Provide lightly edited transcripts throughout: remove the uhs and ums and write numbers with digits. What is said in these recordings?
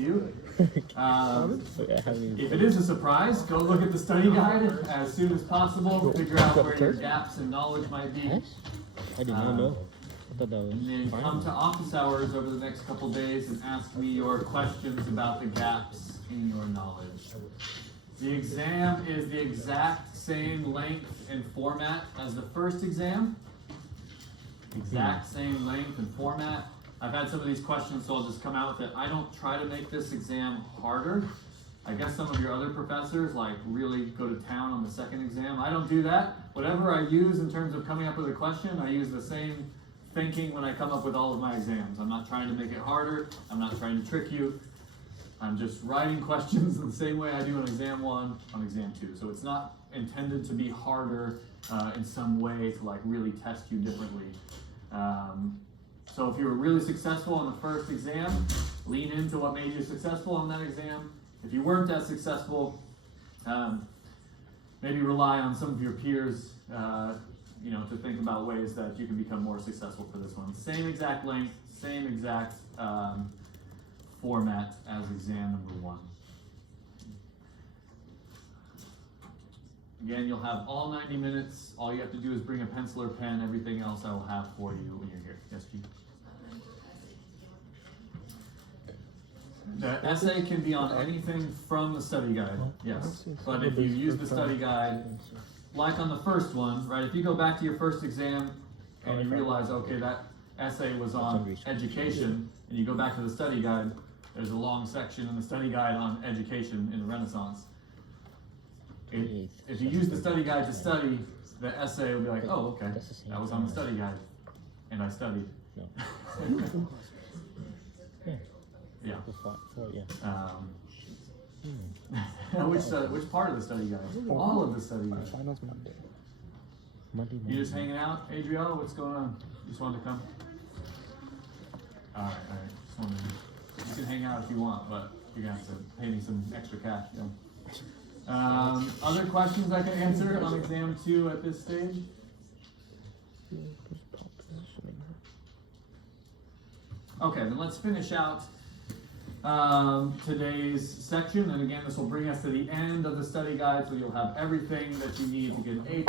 to you. If it is a surprise, go look at the study guide as soon as possible. Figure out where your gaps in knowledge might be. I did not know. I thought that was And then fine. come to office hours over the next couple days and ask me your questions about the gaps in your knowledge. The exam is the exact same length and format as the first exam. Exact same length and format. I've had some of these questions, so I'll just come out with it. I don't try to make this exam harder. I guess some of your other professors like really go to town on the second exam. I don't do that. Whatever I use in terms of coming up with a question, I use the same thinking when I come up with all of my exams. I'm not trying to make it harder. I'm not trying to trick you. I'm just writing questions in the same way I do on exam 1 on exam 2. So it's not intended to be harder in some way to like really test you differently. So if you were really successful on the first exam, lean into what made you successful on that exam. If you weren't as successful, maybe rely on some of your peers, to think about ways that you can become more successful for this one. Same exact length, same exact format as exam number 1. Again, you'll have all 90 minutes. All you have to do is bring a pencil or pen. Everything else I will have for you when you're here. Yes, Chief? The essay can be on anything from the study guide, yes. But if you use the study guide, like on the first one, right, if you go back to your first exam and you realize, okay, that essay was on education, and you go back to the study guide, there's a long section in the study guide on education in the Renaissance. If you use the study guide to study, the essay will be like, oh, okay, that was on the study guide, and I studied. Yeah. Which part of the study guide? All of the study guide. Finals Monday. You just hanging out, Adriel? What's going on? Just wanted to come? All right. Just wanted to, you can hang out if you want, but you're gonna have to pay me some extra cash. Other questions I can answer on exam 2 at this stage? Okay, then let's finish out today's section, and again, this will bring us to the end of the study guide, so you'll have everything that you need to get an A++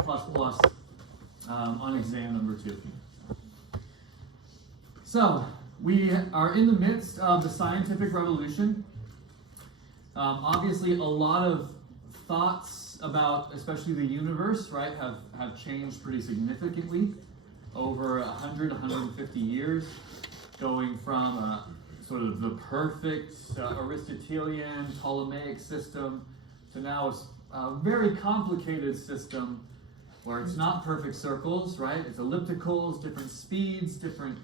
on exam number 2. So, we are in the midst of the scientific revolution. Obviously, a lot of thoughts about, especially the universe, right, have changed pretty significantly over 100, 150 years, going from sort of the perfect Aristotelian Ptolemaic system to now a very complicated system where it's not perfect circles, right? It's ellipticals, different speeds, different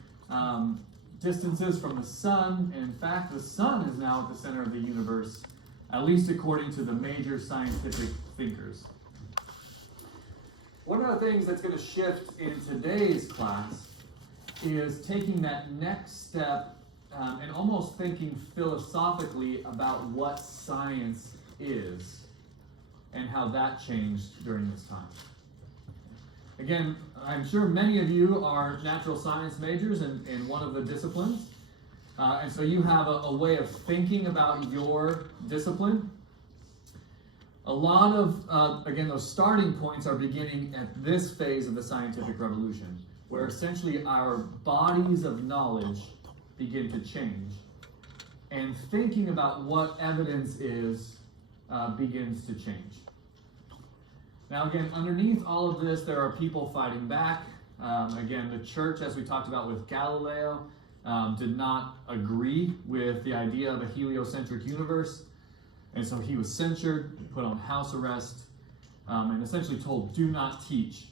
distances from the sun, and in fact, the sun is now at the center of the universe, at least according to the major scientific thinkers. One of the things that's going to shift in today's class is taking that next step and almost thinking philosophically about what science is and how that changed during this time. Again, I'm sure many of you are natural science majors in one of the disciplines, and so you have a way of thinking about your discipline. A lot of, again, those starting points are beginning at this phase of the scientific revolution, where essentially our bodies of knowledge begin to change, and thinking about what evidence is begins to change. Now again, underneath all of this, there are people fighting back. Again, the church, as we talked about with Galileo, did not agree with the idea of a heliocentric universe, and so he was censured, put on house arrest, and essentially told, do not teach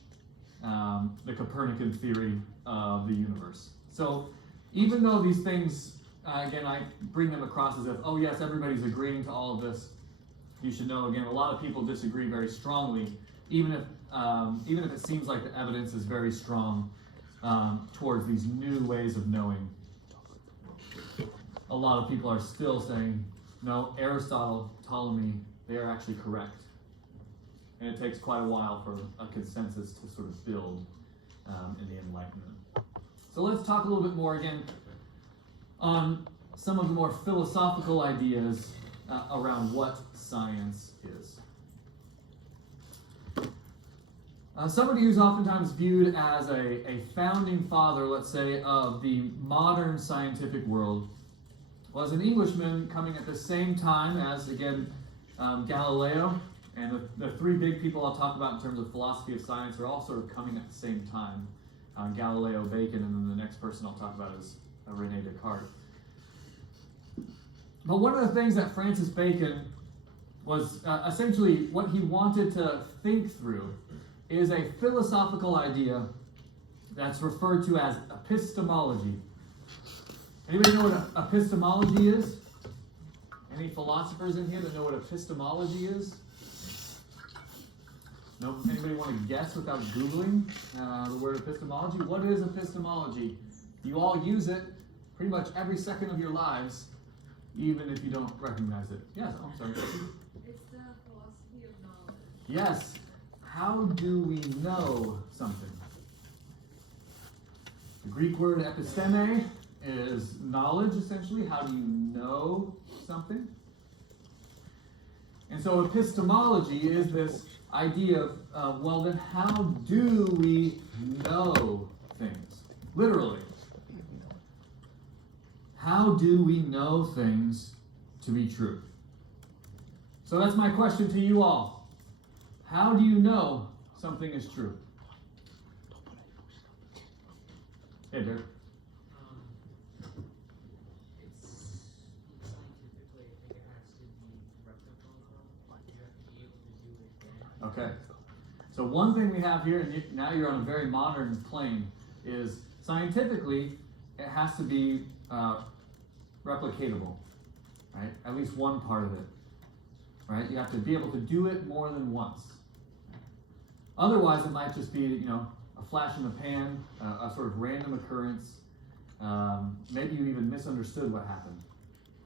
the Copernican theory of the universe. So even though these things, again, I bring them across as if, oh yes, everybody's agreeing to all of this, you should know, again, a lot of people disagree very strongly, even if it seems like the evidence is very strong towards these new ways of knowing. A lot of people are still saying, no, Aristotle, Ptolemy, they are actually correct. And it takes quite a while for a consensus to sort of build in the Enlightenment. So let's talk a little bit more again on some of the more philosophical ideas around what science is. Somebody who's oftentimes viewed as a founding father, let's say, of the modern scientific world was an Englishman coming at the same time as, again, Galileo. And the three big people I'll talk about in terms of philosophy of science are all sort of coming at the same time. Galileo, Bacon, and then the next person I'll talk about is Rene Descartes. But one of the things that Francis Bacon was essentially what he wanted to think through is a philosophical idea that's referred to as epistemology. Anybody know what epistemology is? Any philosophers in here that know what epistemology is? No? Anybody want to guess without Googling the word epistemology? What is epistemology? You all use it pretty much every second of your lives, even if you don't recognize it. Yes, oh, I'm sorry. It's the philosophy of knowledge. Yes. How do we know something? The Greek word episteme is knowledge, essentially. How do you know something? And so epistemology is this idea of, well, then how do we know things? Literally. How do we know things to be true? So that's my question to you all. How do you know something is true? Hey, Derek. It's scientifically, I think it has to be replicable. You have to be able to do it again. Okay. So one thing we have here, and now you're on a very modern plane, is scientifically it has to be replicatable, right? At least one part of it, right? You have to be able to do it more than once. Otherwise, it might just be, a flash in the pan, a sort of random occurrence. Maybe you even misunderstood what happened.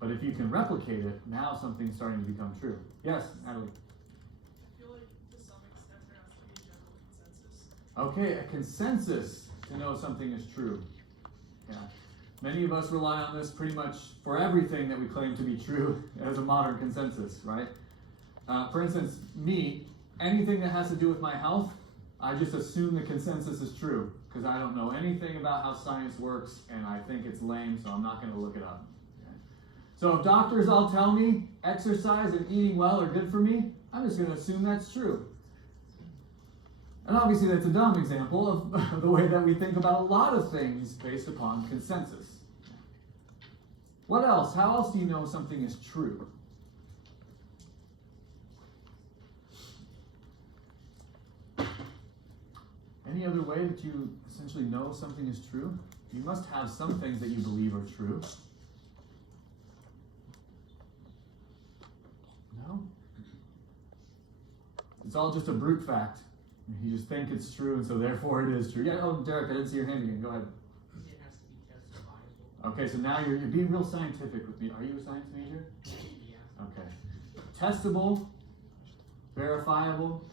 But if you can replicate it, now something's starting to become true. Yes, Natalie. I feel like to some extent there has to be a general consensus. Okay, a consensus to know something is true. Yeah. Many of us rely on this pretty much for everything that we claim to be true as a modern consensus, right? For instance, me, anything that has to do with my health, I just assume the consensus is true because I don't know anything about how science works and I think it's lame, so I'm not going to look it up. Okay? So if doctors all tell me exercise and eating well are good for me, I'm just going to assume that's true. And obviously that's a dumb example of the way that we think about a lot of things based upon consensus. What else? How else do you know something is true? Any other way that you essentially know something is true? You must have some things that you believe are true. No? It's all just a brute fact. You just think it's true, and so therefore it is true. Yeah, oh, Derek, I didn't see your hand again. Go ahead. It has to be testifiable. Okay, so now you're being real scientific with me. Are you a science major? Yeah. Okay. Testable, verifiable,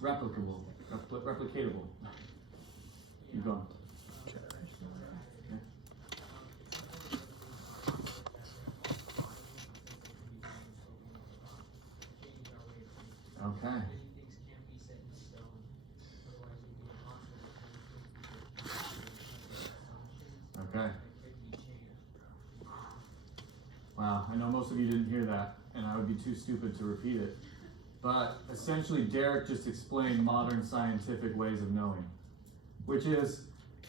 replicable, replicatable. Keep going. Okay. Okay. Wow, I know most of you didn't hear that, and I would be too stupid to repeat it. But essentially, Derek just explained modern scientific ways of knowing, which is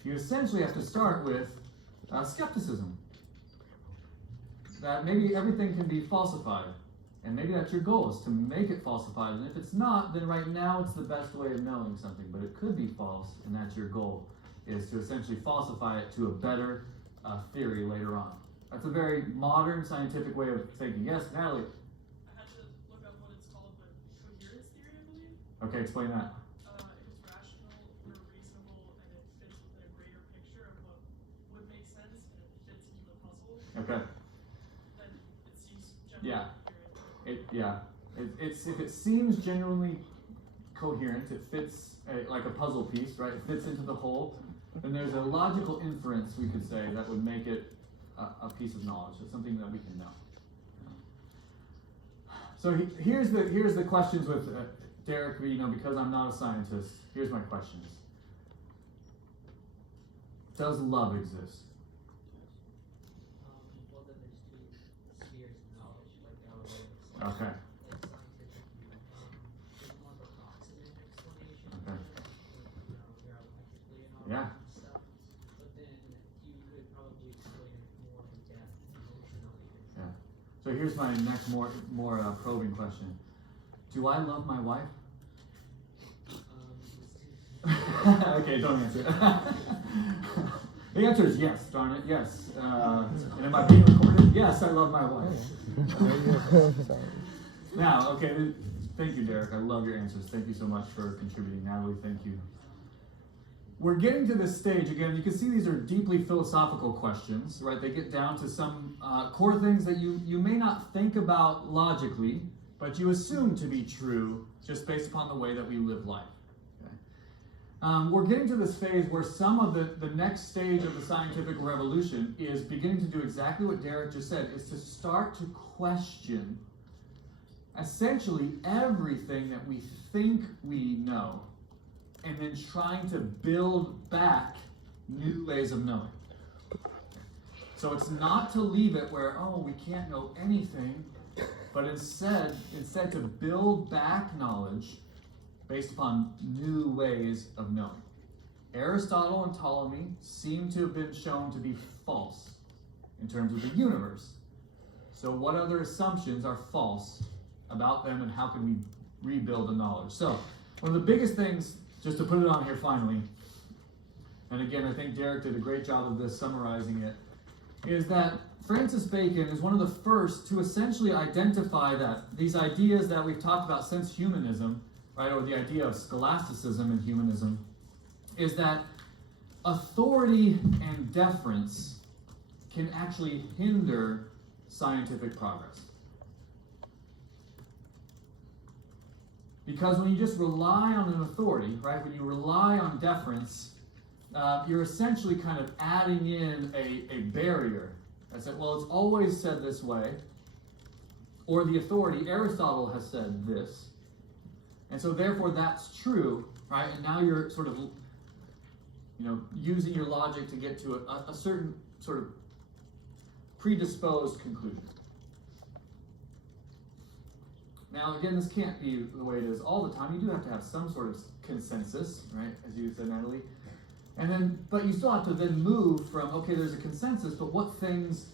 you essentially have to start with skepticism. That maybe everything can be falsified, and maybe that's your goal, is to make it falsified. And if it's not, then right now it's the best way of knowing something, but it could be false, and that's your goal, is to essentially falsify it to a better theory later on. That's a very modern scientific way of thinking. Yes, Natalie? I had to look up what it's called, but coherence theory, I believe. Okay, explain that. If it's rational or reasonable and it fits within a greater picture of what would make sense and it fits into the puzzle, Okay. then it seems generally Yeah. coherent. It's if it seems genuinely coherent, it fits like a puzzle piece, right? It fits into the whole. Then there's a logical inference, we could say, that would make it a piece of knowledge. It's something that we can know. So here's the questions with Derek. You know, because I'm not a scientist. Here's my questions. Does love exist? Well, then there's two spheres of knowledge, like our Okay. like scientific view. There's more of a approximate explanation. Okay. You know, neurologically and all Yeah. that stuff. But then you could probably explain it more in depth emotionally. Yeah. So here's my next more probing question. Do I love my wife? Okay, don't answer. The answer is yes, darn it, yes. And am I being recorded? Yes, I love my wife. Now, okay, thank you, Derek. I love your answers. Thank you so much for contributing. Natalie, thank you. We're getting to this stage, again, you can see these are deeply philosophical questions, right? They get down to some core things that you may not think about logically, but you assume to be true just based upon the way that we live life. We're getting to this phase where some of the next stage of the scientific revolution is beginning to do exactly what Derek just said, is to start to question essentially everything that we think we know, and then trying to build back new ways of knowing. So it's not to leave it where, oh, we can't know anything, but instead to build back knowledge based upon new ways of knowing. Aristotle and Ptolemy seem to have been shown to be false in terms of the universe. So what other assumptions are false about them, and how can we rebuild the knowledge? So one of the biggest things, just to put it on here finally, and again, I think Derek did a great job of this summarizing it, is that Francis Bacon is one of the first to essentially identify that these ideas that we've talked about since humanism, right, or the idea of scholasticism and humanism, is that authority and deference can actually hinder scientific progress. Because when you just rely on an authority, right, when you rely on deference, you're essentially kind of adding in a barrier. I said, well, it's always said this way, or the authority, Aristotle has said this, and so therefore that's true, right? And now you're sort of, using your logic to get to a certain sort of predisposed conclusion. Now, again, this can't be the way it is all the time. You do have to have some sort of consensus, right? As you said, Natalie. And then, but you still have to then move from, okay, there's a consensus, but what things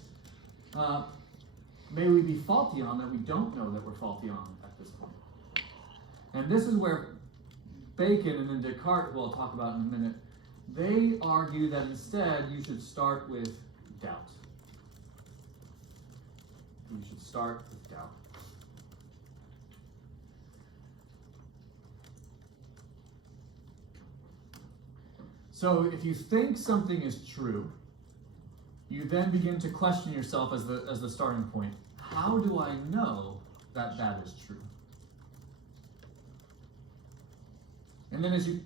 may we be faulty on that we don't know that we're faulty on at this point? And this is where Bacon and then Descartes, who I'll talk about in a minute, they argue that instead you should start with doubt. You should start with doubt. So if you think something is true, you then begin to question yourself as the starting point. How do I know that that is true? And then as you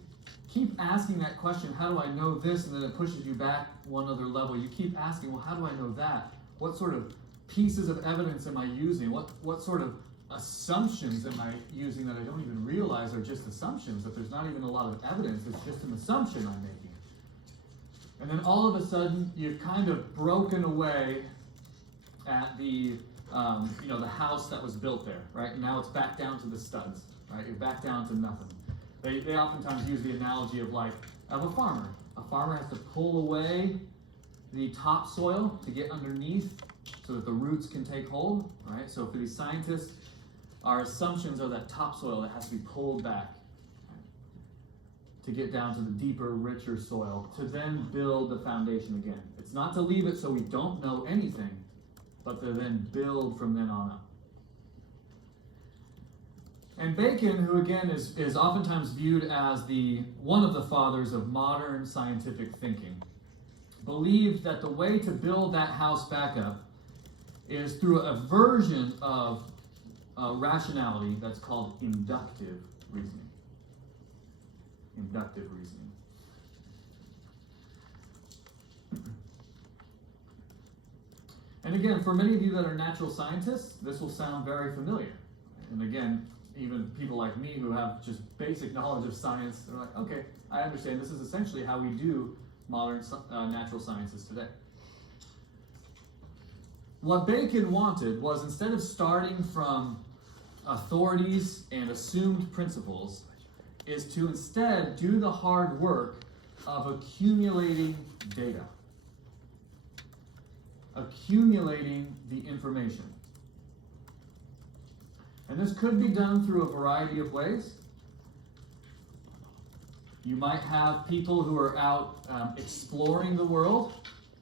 keep asking that question, how do I know this? And then it pushes you back one other level. You keep asking, well, how do I know that? What sort of pieces of evidence am I using? What sort of assumptions am I using that I don't even realize are just assumptions, that there's not even a lot of evidence, it's just an assumption I'm making. And then all of a sudden, you've kind of broken away at the house that was built there, right? And now it's back down to the studs, right? You're back down to nothing. They oftentimes use the analogy of a farmer. A farmer has to pull away the topsoil to get underneath so that the roots can take hold, right? So for these scientists, our assumptions are that topsoil that has to be pulled back, right, to get down to the deeper, richer soil, to then build the foundation again. It's not to leave it so we don't know anything, but to then build from then on up. And Bacon, who again is oftentimes viewed as one of the fathers of modern scientific thinking, believed that the way to build that house back up is through a version of rationality that's called inductive reasoning. Inductive reasoning. And again, for many of you that are natural scientists, this will sound very familiar. And again, even people like me who have just basic knowledge of science, they're like, okay, I understand this is essentially how we do modern natural sciences today. What Bacon wanted was, instead of starting from authorities and assumed principles, is to instead do the hard work of accumulating data, accumulating the information. And this could be done through a variety of ways. You might have people who are out exploring the world,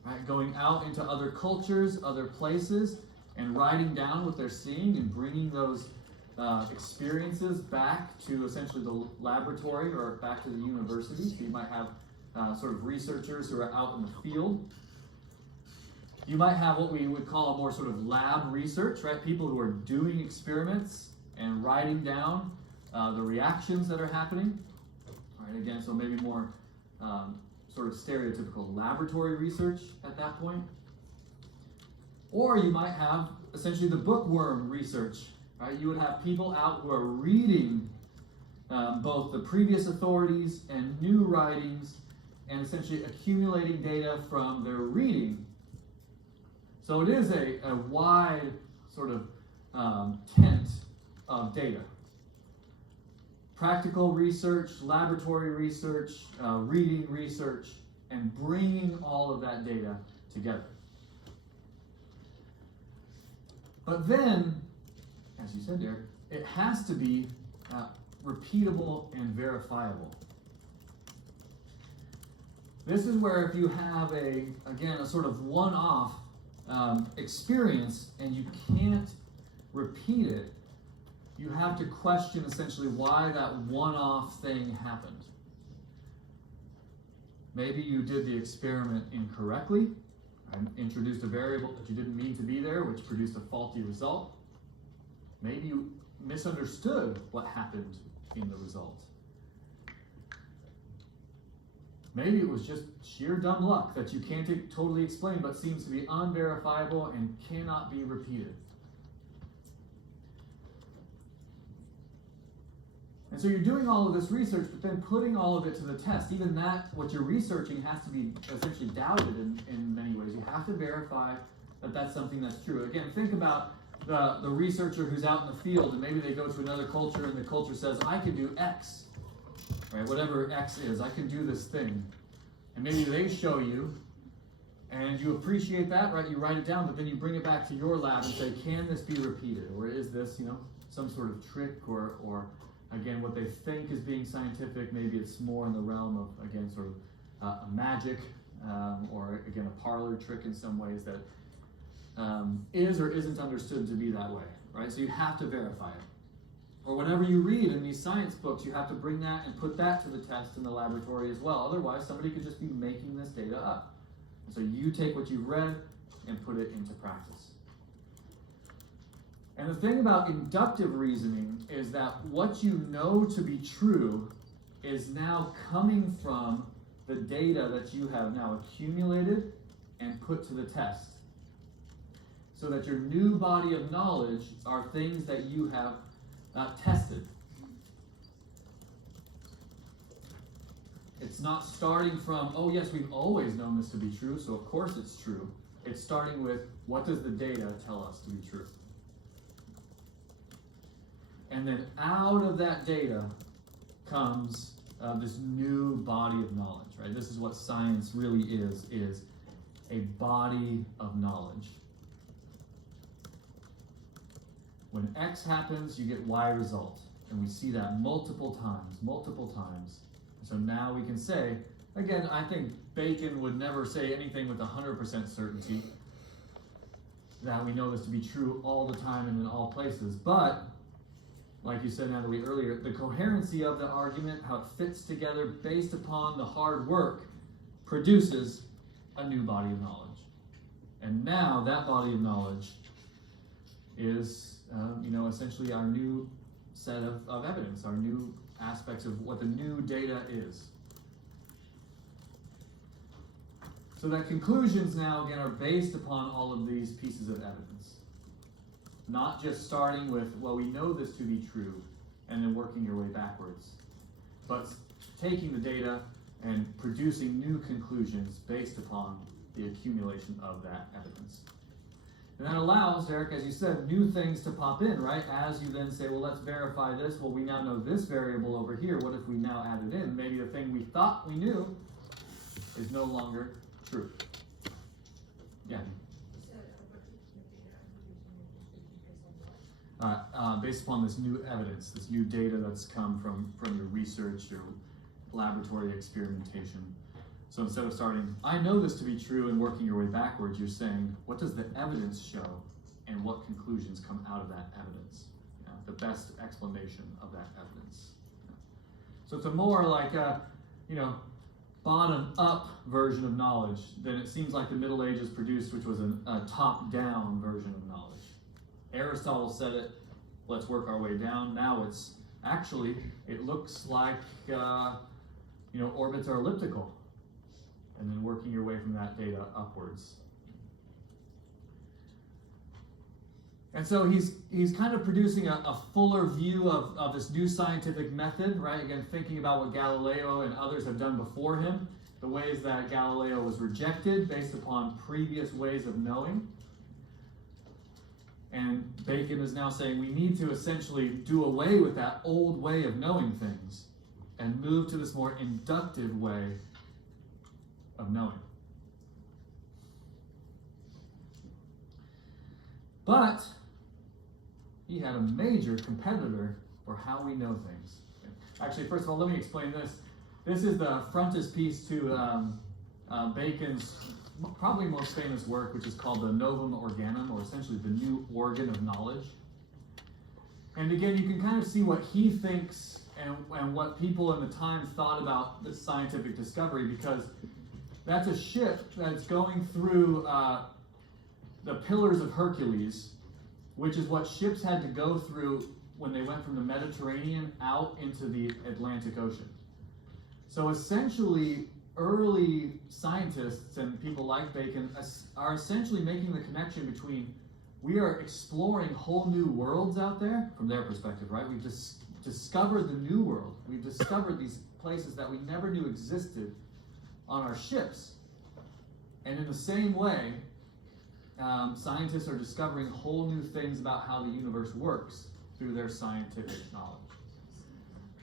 right? Going out into other cultures, other places, and writing down what they're seeing and bringing those experiences back to essentially the laboratory or back to the university. So you might have sort of researchers who are out in the field. You might have what we would call a more sort of lab research, right? People who are doing experiments and writing down the reactions that are happening. All right, again, so maybe more sort of stereotypical laboratory research at that point. Or you might have essentially the bookworm research, right? You would have people out who are reading both the previous authorities and new writings and essentially accumulating data from their reading. So it is a wide sort of tent of data. Practical research, laboratory research, reading research, and bringing all of that data together. But then, as you said, Derek, it has to be repeatable and verifiable. This is where if you have a sort of one-off experience and you can't repeat it, you have to question essentially why that one-off thing happened. Maybe you did the experiment incorrectly and introduced a variable that you didn't mean to be there, which produced a faulty result. Maybe you misunderstood what happened in the result. Maybe it was just sheer dumb luck that you can't totally explain, but seems to be unverifiable and cannot be repeated. And so you're doing all of this research, but then putting all of it to the test. Even that, what you're researching, has to be essentially doubted in many ways. You have to verify that that's something that's true. Again, think about the researcher who's out in the field, and maybe they go to another culture, and the culture says, I can do X. Right, whatever X is, I can do this thing. And maybe they show you, and you appreciate that, right? You write it down, but then you bring it back to your lab and say, can this be repeated? Or is this, some sort of trick or again, what they think is being scientific, maybe it's more in the realm of, again, sort of magic, or again, a parlor trick in some ways that is or isn't understood to be that way, right? So you have to verify it. Or whatever you read in these science books, you have to bring that and put that to the test in the laboratory as well. Otherwise, somebody could just be making this data up. And so you take what you've read and put it into practice. And the thing about inductive reasoning is that what you know to be true is now coming from the data that you have now accumulated and put to the test. So that your new body of knowledge are things that you have tested. It's not starting from, oh yes, we've always known this to be true, so of course it's true. It's starting with, what does the data tell us to be true? And then out of that data comes this new body of knowledge, right? This is what science really is a body of knowledge. When X happens, you get Y result. And we see that multiple times. So now we can say, again, I think Bacon would never say anything with 100% certainty that we know this to be true all the time and in all places. But, like you said, Natalie, earlier, the coherency of the argument, how it fits together based upon the hard work, produces a new body of knowledge. And now that body of knowledge is essentially our new set of evidence, our new aspects of what the new data is. So that conclusions now, again, are based upon all of these pieces of evidence. Not just starting with, well, we know this to be true, and then working your way backwards. But taking the data and producing new conclusions based upon the accumulation of that evidence. And that allows, Derek, as you said, new things to pop in, right? As you then say, well, let's verify this. Well, we now know this variable over here. What if we now add it in? Maybe the thing we thought we knew is no longer true. Yeah. Based upon this new evidence, this new data that's come from your research, your laboratory experimentation. So instead of starting, I know this to be true, and working your way backwards, you're saying, what does the evidence show, and what conclusions come out of that evidence? The best explanation of that evidence. So it's a more like a, bottom-up version of knowledge than it seems like the Middle Ages produced, which was a top-down version of knowledge. Aristotle said it, let's work our way down. Now it's actually, it looks like, orbits are elliptical. And then working your way from that data upwards. And so he's kind of producing a fuller view of this new scientific method, right? Again, thinking about what Galileo and others have done before him, the ways that Galileo was rejected based upon previous ways of knowing. And Bacon is now saying we need to essentially do away with that old way of knowing things and move to this more inductive way of knowing. But he had a major competitor for how we know things. Actually, first of all, let me explain this. This is the frontispiece to Bacon's probably most famous work, which is called the Novum Organum, or essentially the new organ of knowledge. And again, you can kind of see what he thinks and what people in the time thought about this scientific discovery, because that's a ship that's going through the Pillars of Hercules, which is what ships had to go through when they went from the Mediterranean out into the Atlantic Ocean. So essentially, early scientists and people like Bacon are essentially making the connection between we are exploring whole new worlds out there from their perspective, right? We've just discovered the new world. We've discovered these places that we never knew existed on our ships. And in the same way, scientists are discovering whole new things about how the universe works through their scientific knowledge.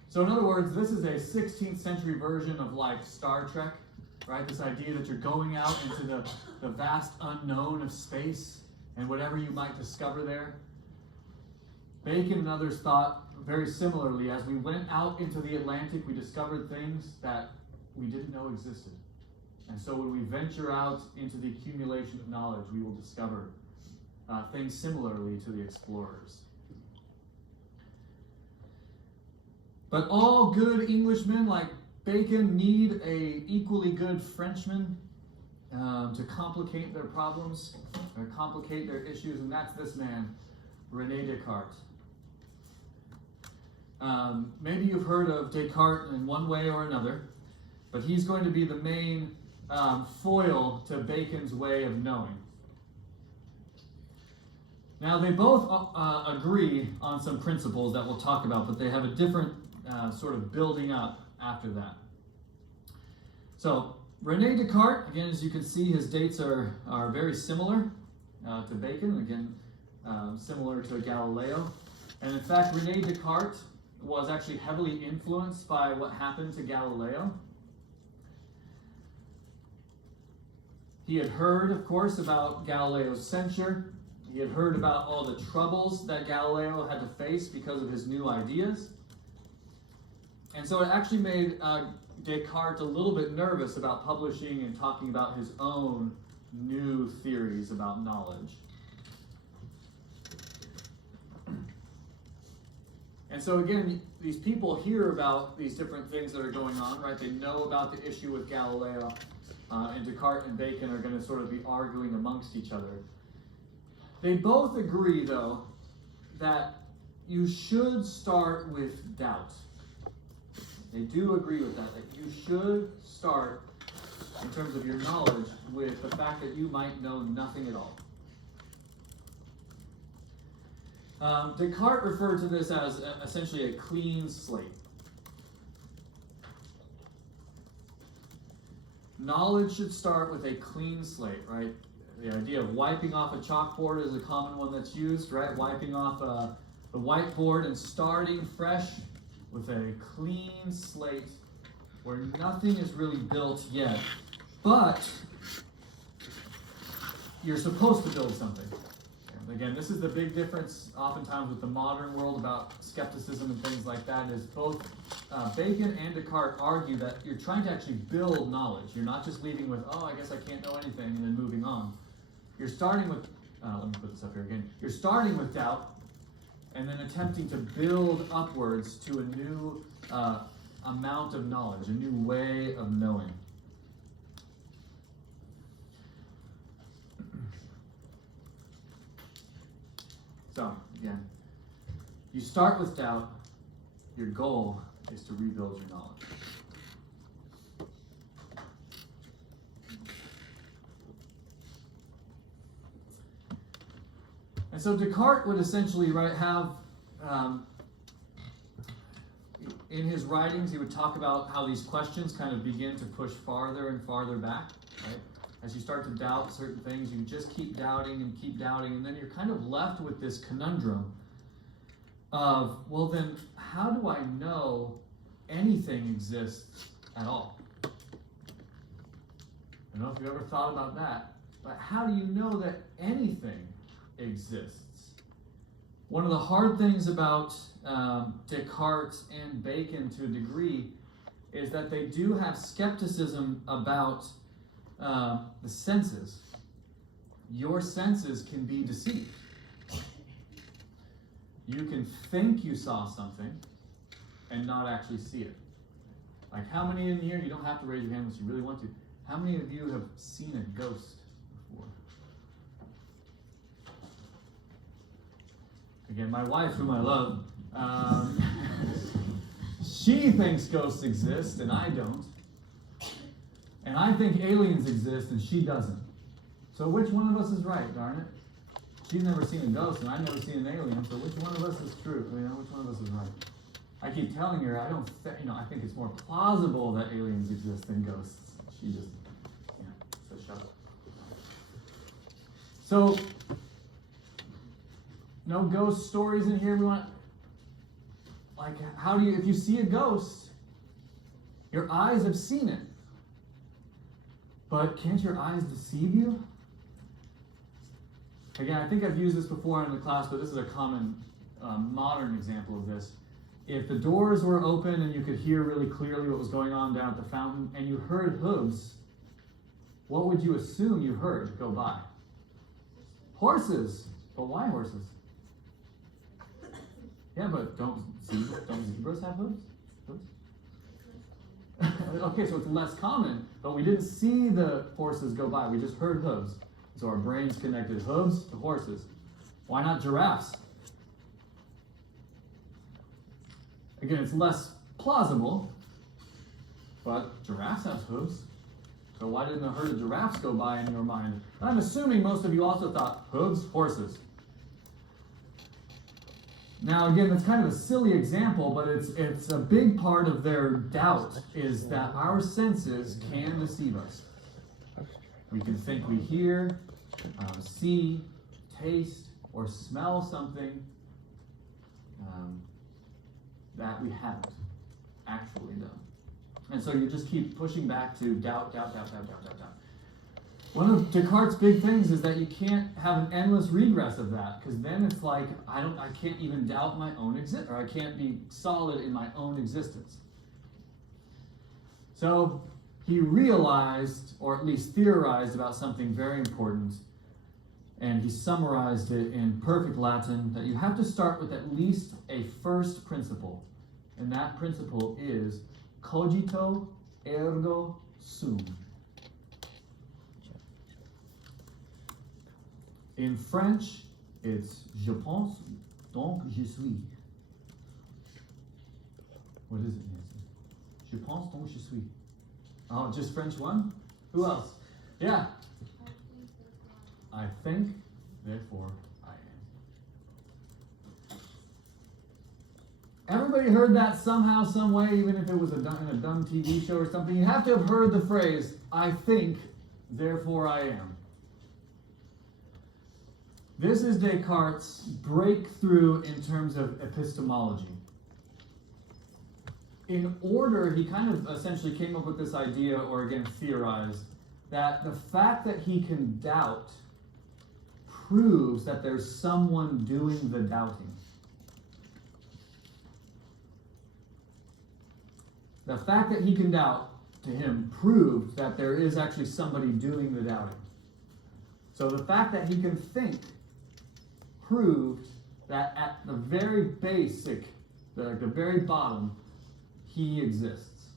So in other words, this is a 16th century version of like Star Trek, right? This idea that you're going out into the vast unknown of space and whatever you might discover there. Bacon and others thought very similarly. As we went out into the Atlantic, we discovered things that we didn't know existed. And so when we venture out into the accumulation of knowledge, we will discover things similarly to the explorers. But all good Englishmen like Bacon need a equally good Frenchman to complicate their problems, or complicate their issues, and that's this man, René Descartes. Maybe you've heard of Descartes in one way or another, but he's going to be the main foil to Bacon's way of knowing. Now, they both agree on some principles that we'll talk about, but they have a different sort of building up after that. So, René Descartes, again, as you can see, his dates are very similar to Bacon, again, similar to Galileo. And in fact, René Descartes was actually heavily influenced by what happened to Galileo. He had heard, of course, about Galileo's censure. He had heard about all the troubles that Galileo had to face because of his new ideas. And so it actually made Descartes a little bit nervous about publishing and talking about his own new theories about knowledge. And so again, these people hear about these different things that are going on, right? They know about the issue with Galileo, and Descartes and Bacon are going to sort of be arguing amongst each other. They both agree, though, that you should start with doubt. They do agree with that you should start in terms of your knowledge with the fact that you might know nothing at all. Descartes referred to this as essentially a clean slate. Knowledge should start with a clean slate, right? The idea of wiping off a chalkboard is a common one that's used, right? Wiping off the whiteboard and starting fresh with a clean slate where nothing is really built yet. But you're supposed to build something. And again, this is the big difference oftentimes with the modern world about skepticism and things like that, is both Bacon and Descartes argue that you're trying to actually build knowledge. You're not just leaving with, oh, I guess I can't know anything, and then moving on. You're starting with, let me put this up here again. You're starting with doubt, and then attempting to build upwards to a new amount of knowledge, a new way of knowing. So, again, you start with doubt. Your goal is to rebuild your knowledge. And so Descartes would essentially have, in his writings, he would talk about how these questions kind of begin to push farther and farther back, right? As you start to doubt certain things, you just keep doubting, and then you're kind of left with this conundrum of, well then, how do I know anything exists at all? I don't know if you've ever thought about that, but how do you know that anything exists? One of the hard things about Descartes and Bacon to a degree is that they do have skepticism about the senses. Your senses can be deceived. You can think you saw something and not actually see it. Like, how many in here, you don't have to raise your hand unless you really want to, how many of you have seen a ghost before? Again, my wife, whom I love, she thinks ghosts exist and I don't. And I think aliens exist and she doesn't. So which one of us is right, darn it? She's never seen a ghost and I've never seen an alien, so which one of us is true? You know, which one of us is right? I keep telling her, I think it's more plausible that aliens exist than ghosts. She just, so shut up. So, no ghost stories in here. We want, like, how do you, if you see a ghost, your eyes have seen it. But can't your eyes deceive you? Again, I think I've used this before in the class, but this is a common modern example of this. If the doors were open and you could hear really clearly what was going on down at the fountain, and you heard hooves, what would you assume you heard go by? Horses. But why horses? Yeah, but don't zebras have hooves? Okay, so it's less common, but we didn't see the horses go by. We just heard hooves. So our brains connected hooves to horses. Why not giraffes? Again, it's less plausible, but giraffes have hooves. So why didn't a herd of giraffes go by in your mind? I'm assuming most of you also thought hooves, horses. Now, again, that's kind of a silly example, but it's a big part of their doubt is that our senses can deceive us. We can think we hear, see, taste, or smell something that we haven't actually done. And so you just keep pushing back to doubt. One of Descartes' big things is that you can't have an endless regress of that, because then it's like, I can't even doubt my own existence, or I can't be solid in my own existence. So he realized, or at least theorized about something very important, and he summarized it in perfect Latin, that you have to start with at least a first principle, and that principle is cogito ergo sum. In French, it's je pense, donc je suis. What is it, Nancy? Je pense, donc je suis. Oh, just French one? Who else? Yeah. I think I think, therefore therefore I am. Everybody heard that somehow, some way, even if it was in a dumb TV show or something. You have to have heard the phrase, I think, therefore I am. This is Descartes' breakthrough in terms of epistemology. In order, he kind of essentially came up with this idea, or again theorized, that the fact that he can doubt proves that there's someone doing the doubting. The fact that he can doubt, to him, proved that there is actually somebody doing the doubting. So the fact that he can think proved that at the very basic, the very bottom, he exists.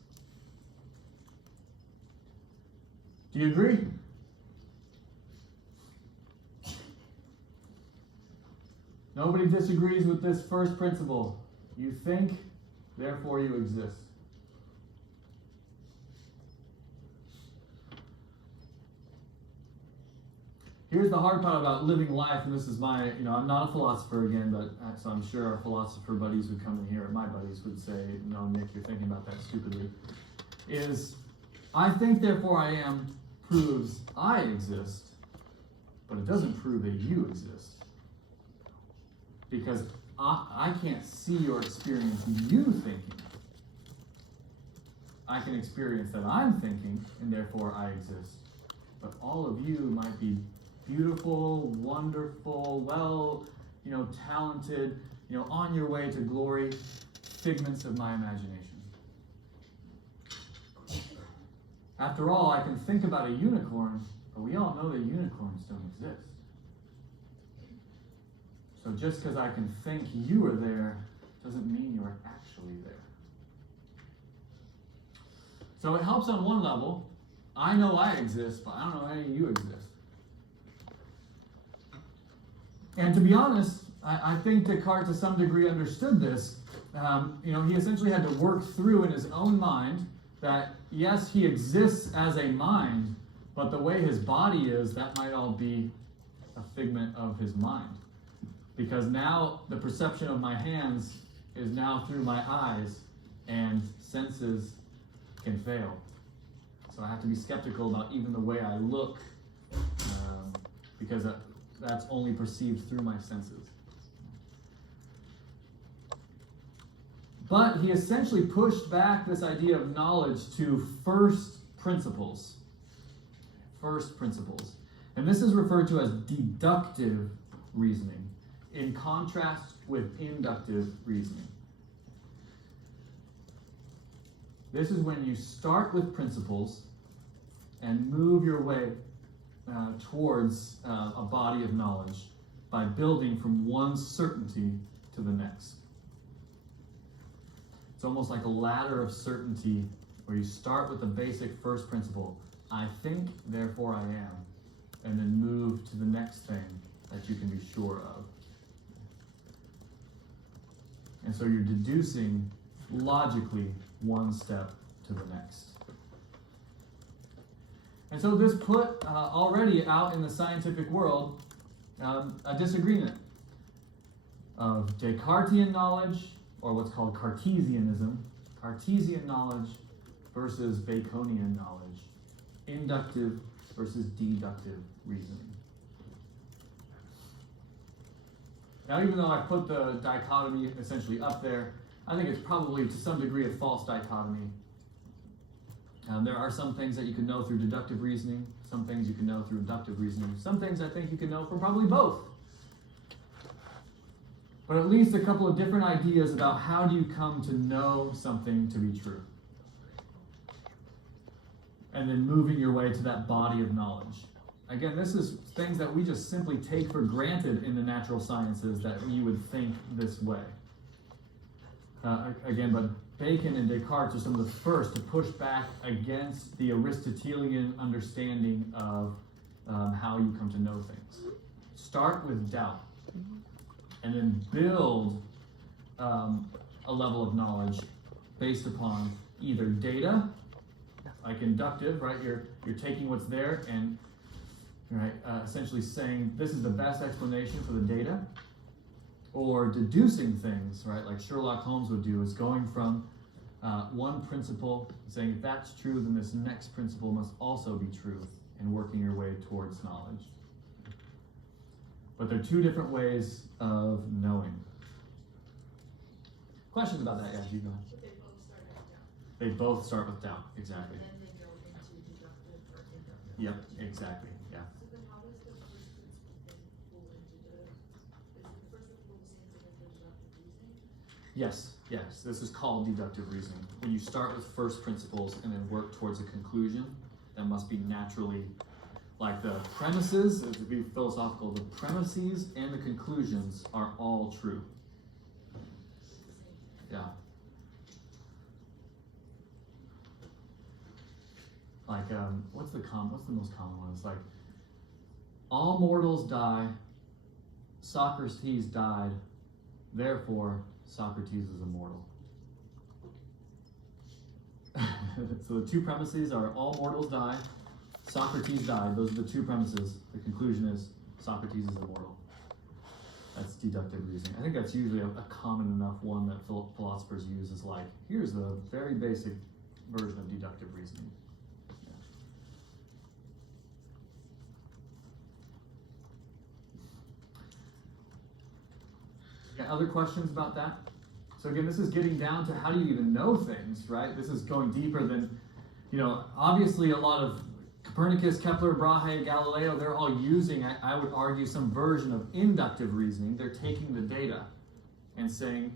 Do you agree? Nobody disagrees with this first principle. You think, therefore you exist. Here's the hard part about living life, and this is my, I'm not a philosopher again, but so I'm sure our philosopher buddies would come in here, or my buddies would say, no, Nick, you're thinking about that stupidly, is I think, therefore I am proves I exist, but it doesn't prove that you exist. Because I can't see or experience you thinking. I can experience that I'm thinking, and therefore I exist. But all of you might be beautiful, wonderful, well, talented, on your way to glory, figments of my imagination. After all, I can think about a unicorn, but we all know that unicorns don't exist. So just because I can think you are there doesn't mean you are actually there. So it helps on one level. I know I exist, but I don't know any of you exist. And to be honest, I think Descartes to some degree understood this. He essentially had to work through in his own mind that, yes, he exists as a mind, but the way his body is, that might all be a figment of his mind. Because now the perception of my hands is now through my eyes, and senses can fail. So I have to be skeptical about even the way I look, because that's only perceived through my senses. But he essentially pushed back this idea of knowledge to first principles. First principles. And this is referred to as deductive reasoning, in contrast with inductive reasoning. This is when you start with principles and move your way towards a body of knowledge by building from one certainty to the next. It's almost like a ladder of certainty where you start with the basic first principle, I think, therefore I am, and then move to the next thing that you can be sure of. And so you're deducing logically one step to the next. And so this put already out in the scientific world a disagreement of Descartesian knowledge, or what's called Cartesianism, Cartesian knowledge versus Baconian knowledge, inductive versus deductive reasoning. Now, even though I put the dichotomy essentially up there, I think it's probably to some degree a false dichotomy. There are some things that you can know through deductive reasoning, some things you can know through inductive reasoning, some things I think you can know from probably both. But at least a couple of different ideas about how do you come to know something to be true. And then moving your way to that body of knowledge. Again, this is things that we just simply take for granted in the natural sciences, that you would think this way. But Bacon and Descartes are some of the first to push back against the Aristotelian understanding of how you come to know things. Start with doubt, and then build a level of knowledge based upon either data, like inductive, right? You're taking what's there and essentially saying this is the best explanation for the data, or deducing things, right? Like Sherlock Holmes would do, is going from one principle, saying if that's true, then this next principle must also be true, and working your way towards knowledge. But they're two different ways of knowing. Questions about that? Yeah, you go ahead. But they both start with doubt. They both start with doubt, exactly. And then they go into deductive or inductive. Yep, exactly, yeah. So then how does the first principle then pull into the, is the first principle the same thing as the deductive reasoning? Yes, this is called deductive reasoning. When you start with first principles and then work towards a conclusion, that must be naturally, like the premises, to be philosophical, the premises and the conclusions are all true. Yeah. Like, what's the most common one? It's like, all mortals die, Socrates died, therefore Socrates is immortal. So the two premises are all mortals die, Socrates died. Those are the two premises. The conclusion is Socrates is immortal. That's deductive reasoning. I think that's usually a common enough one that philosophers use, is like, here's the very basic version of deductive reasoning. Yeah. Other questions about that? So again, this is getting down to how do you even know things, right? This is going deeper than, obviously a lot of Copernicus, Kepler, Brahe, Galileo, they're all using, I would argue, some version of inductive reasoning. They're taking the data and saying,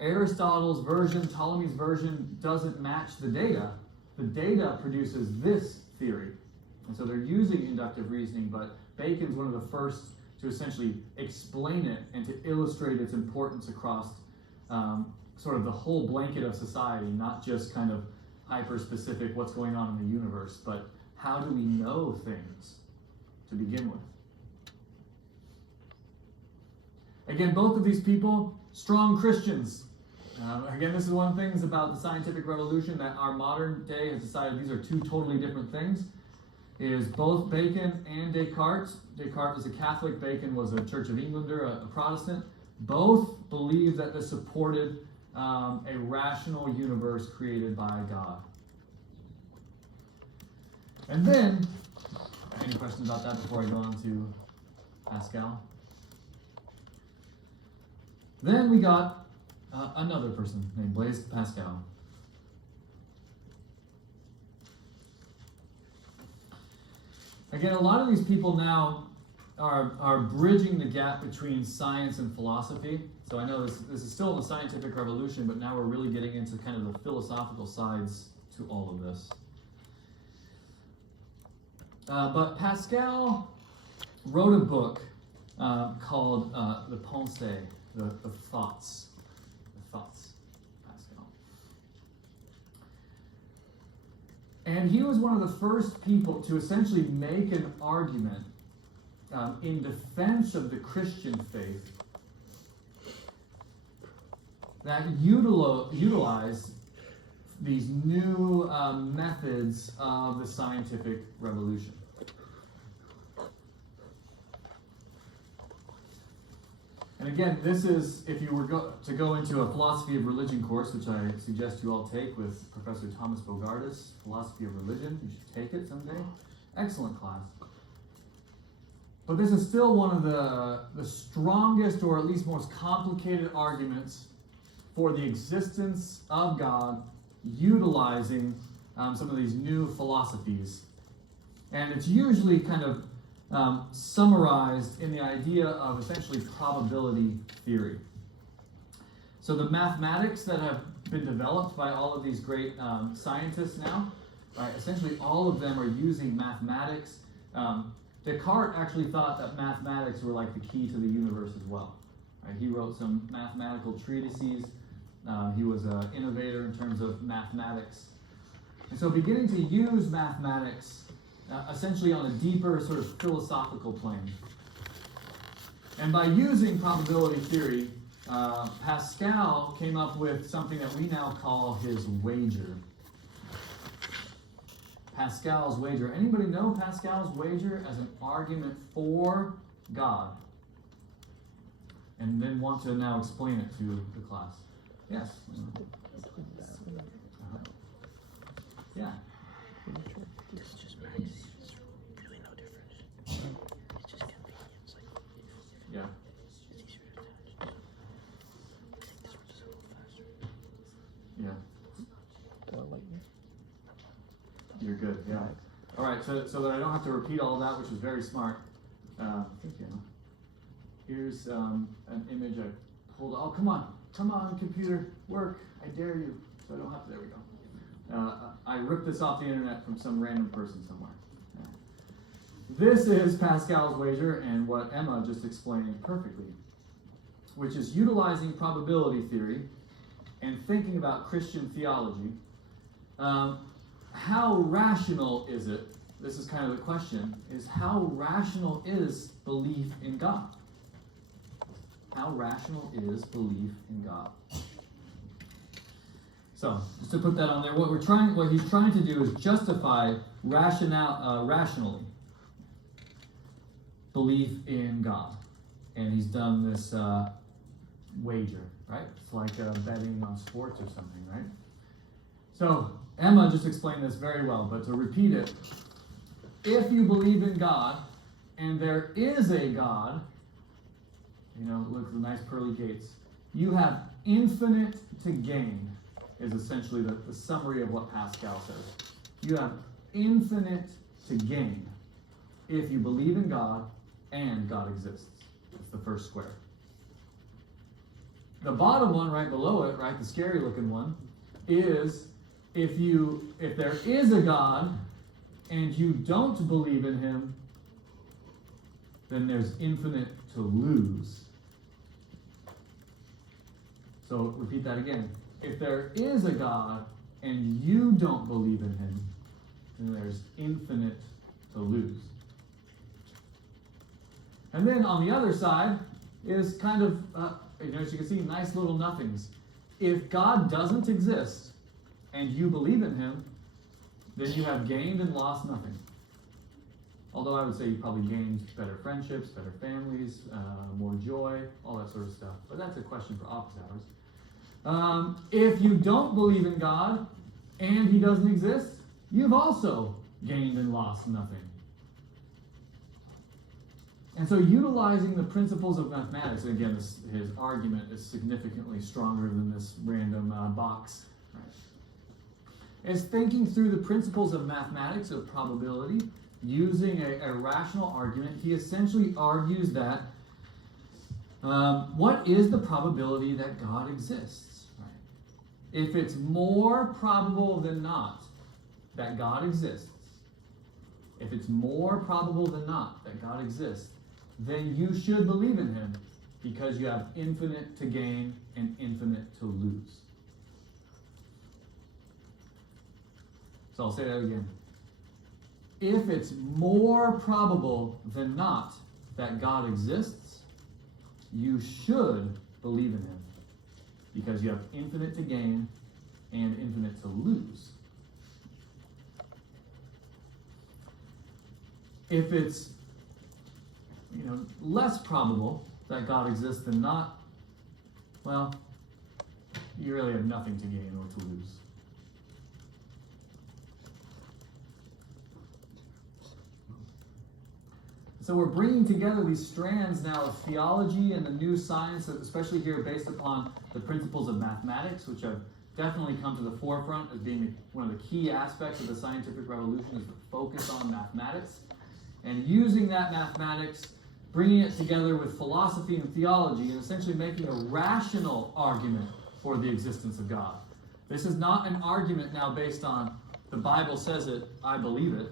Aristotle's version, Ptolemy's version doesn't match the data. The data produces this theory. And so they're using inductive reasoning, but Bacon's one of the first to essentially explain it and to illustrate its importance across sort of the whole blanket of society, not just kind of hyper-specific what's going on in the universe, but how do we know things to begin with? Again, both of these people, strong Christians. Again, this is one of the things about the scientific revolution that our modern day has decided these are two totally different things, is both Bacon and Descartes. Descartes was a Catholic, Bacon was a Church of Englander, a Protestant. Both believed that this supported a rational universe created by God. And then, any questions about that before I go on to Pascal? Then we got another person named Blaise Pascal. Again, a lot of these people now are bridging the gap between science and philosophy. So I know this is still the scientific revolution, but now we're really getting into kind of the philosophical sides to all of this. But Pascal wrote a book called the Pensées, the Thoughts. The Thoughts, Pascal. And he was one of the first people to essentially make an argument in defense of the Christian faith that utilize these new methods of the scientific revolution. And again, this is, if you were to go into a philosophy of religion course, which I suggest you all take with Professor Thomas Bogardus, Philosophy of Religion. You should take it someday. Excellent class. But this is still one of the strongest, or at least most complicated arguments for the existence of God, utilizing some of these new philosophies. And it's usually kind of summarized in the idea of essentially probability theory. So the mathematics that have been developed by all of these great scientists now, right, essentially all of them are using mathematics. Descartes actually thought that mathematics were like the key to the universe as well. Right? He wrote some mathematical treatises. He was an innovator in terms of mathematics. And so beginning to use mathematics essentially on a deeper sort of philosophical plane. And by using probability theory, Pascal came up with something that we now call his wager. Pascal's wager. Anybody know Pascal's wager as an argument for God? And then want to now explain it to the class. Yes? Uh-huh. Yeah. This is just nice. It's really no different. It's just convenience. Like, Yeah. it's easier to attach. I think this one's just a little faster. Yeah. Do I like it? You're good, yeah. All right, so that I don't have to repeat all that, which is very smart. Thank you. Here's an image I pulled. Oh, come on, computer, work. I dare you. So I don't have to. There we go. I ripped this off the internet from some random person somewhere. Yeah. This is Pascal's wager and what Emma just explained perfectly, which is utilizing probability theory and thinking about Christian theology. How rational is it? This is kind of the question, is how rational is belief in God? How rational is belief in God? So, just to put that on there, what he's trying to do is justify rationally belief in God. And he's done this wager, right? It's like betting on sports or something, right? So, Emma just explained this very well, but to repeat it, if you believe in God, and there is a God, look at the nice pearly gates, you have infinite to gain, is essentially the summary of what Pascal says. You have infinite to gain if you believe in God and God exists. That's the first square. The bottom one right below it, right, the scary looking one, is if there is a God and you don't believe in him, then there's infinite to lose. So repeat that again. If there is a God and you don't believe in him, then there's infinite to lose. And then on the other side is kind of, as you can see, nice little nothings. If God doesn't exist and you believe in him, then you have gained and lost nothing. Although I would say you probably gained better friendships, better families, more joy, all that sort of stuff. But that's a question for office hours. If you don't believe in God and he doesn't exist, you've also gained and lost nothing. And so utilizing the principles of mathematics, and again, his argument is significantly stronger than this random box, right? Is thinking through the principles of mathematics, of probability, using a rational argument. He essentially argues that what is the probability that God exists? Right? If it's more probable than not that God exists, if it's more probable than not that God exists, then you should believe in him because you have infinite to gain and infinite to lose. So I'll say that again. If it's more probable than not that God exists, you should believe in him because you have infinite to gain and infinite to lose. If it's less probable that God exists than not, well, you really have nothing to gain or to lose. So we're bringing together these strands now of theology and the new science, especially here based upon the principles of mathematics, which have definitely come to the forefront as being one of the key aspects of the scientific revolution, is the focus on mathematics. And using that mathematics, bringing it together with philosophy and theology, and essentially making a rational argument for the existence of God. This is not an argument now based on the Bible says it, I believe it.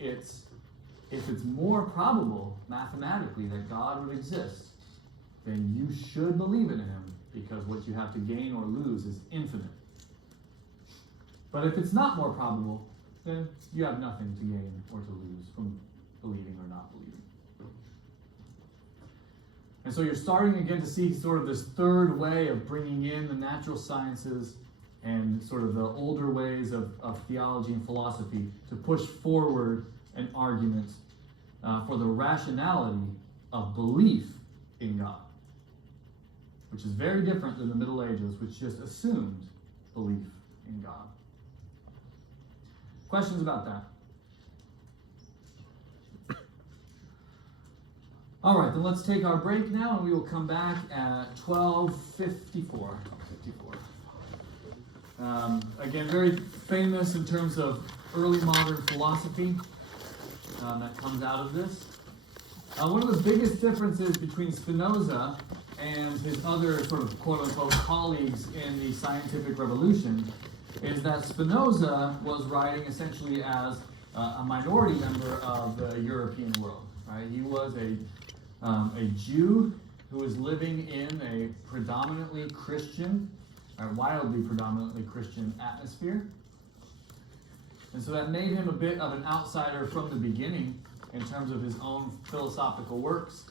If it's more probable mathematically that God would exist, then you should believe in him because what you have to gain or lose is infinite. But if it's not more probable, then you have nothing to gain or to lose from believing or not believing. And so you're starting again to see sort of this third way of bringing in the natural sciences and sort of the older ways of theology and philosophy to push forward an argument for the rationality of belief in God, which is very different than the Middle Ages, which just assumed belief in God. Questions about that? All right, then let's take our break now, and we will come back at 12:54. Again, very famous in terms of early modern philosophy that comes out of this. One of the biggest differences between Spinoza and his other sort of quote-unquote colleagues in the scientific revolution is that Spinoza was writing essentially as a minority member of the European world. Right? He was a Jew who was living in a predominantly Christian, or wildly predominantly Christian atmosphere. And so that made him a bit of an outsider from the beginning in terms of his own philosophical works.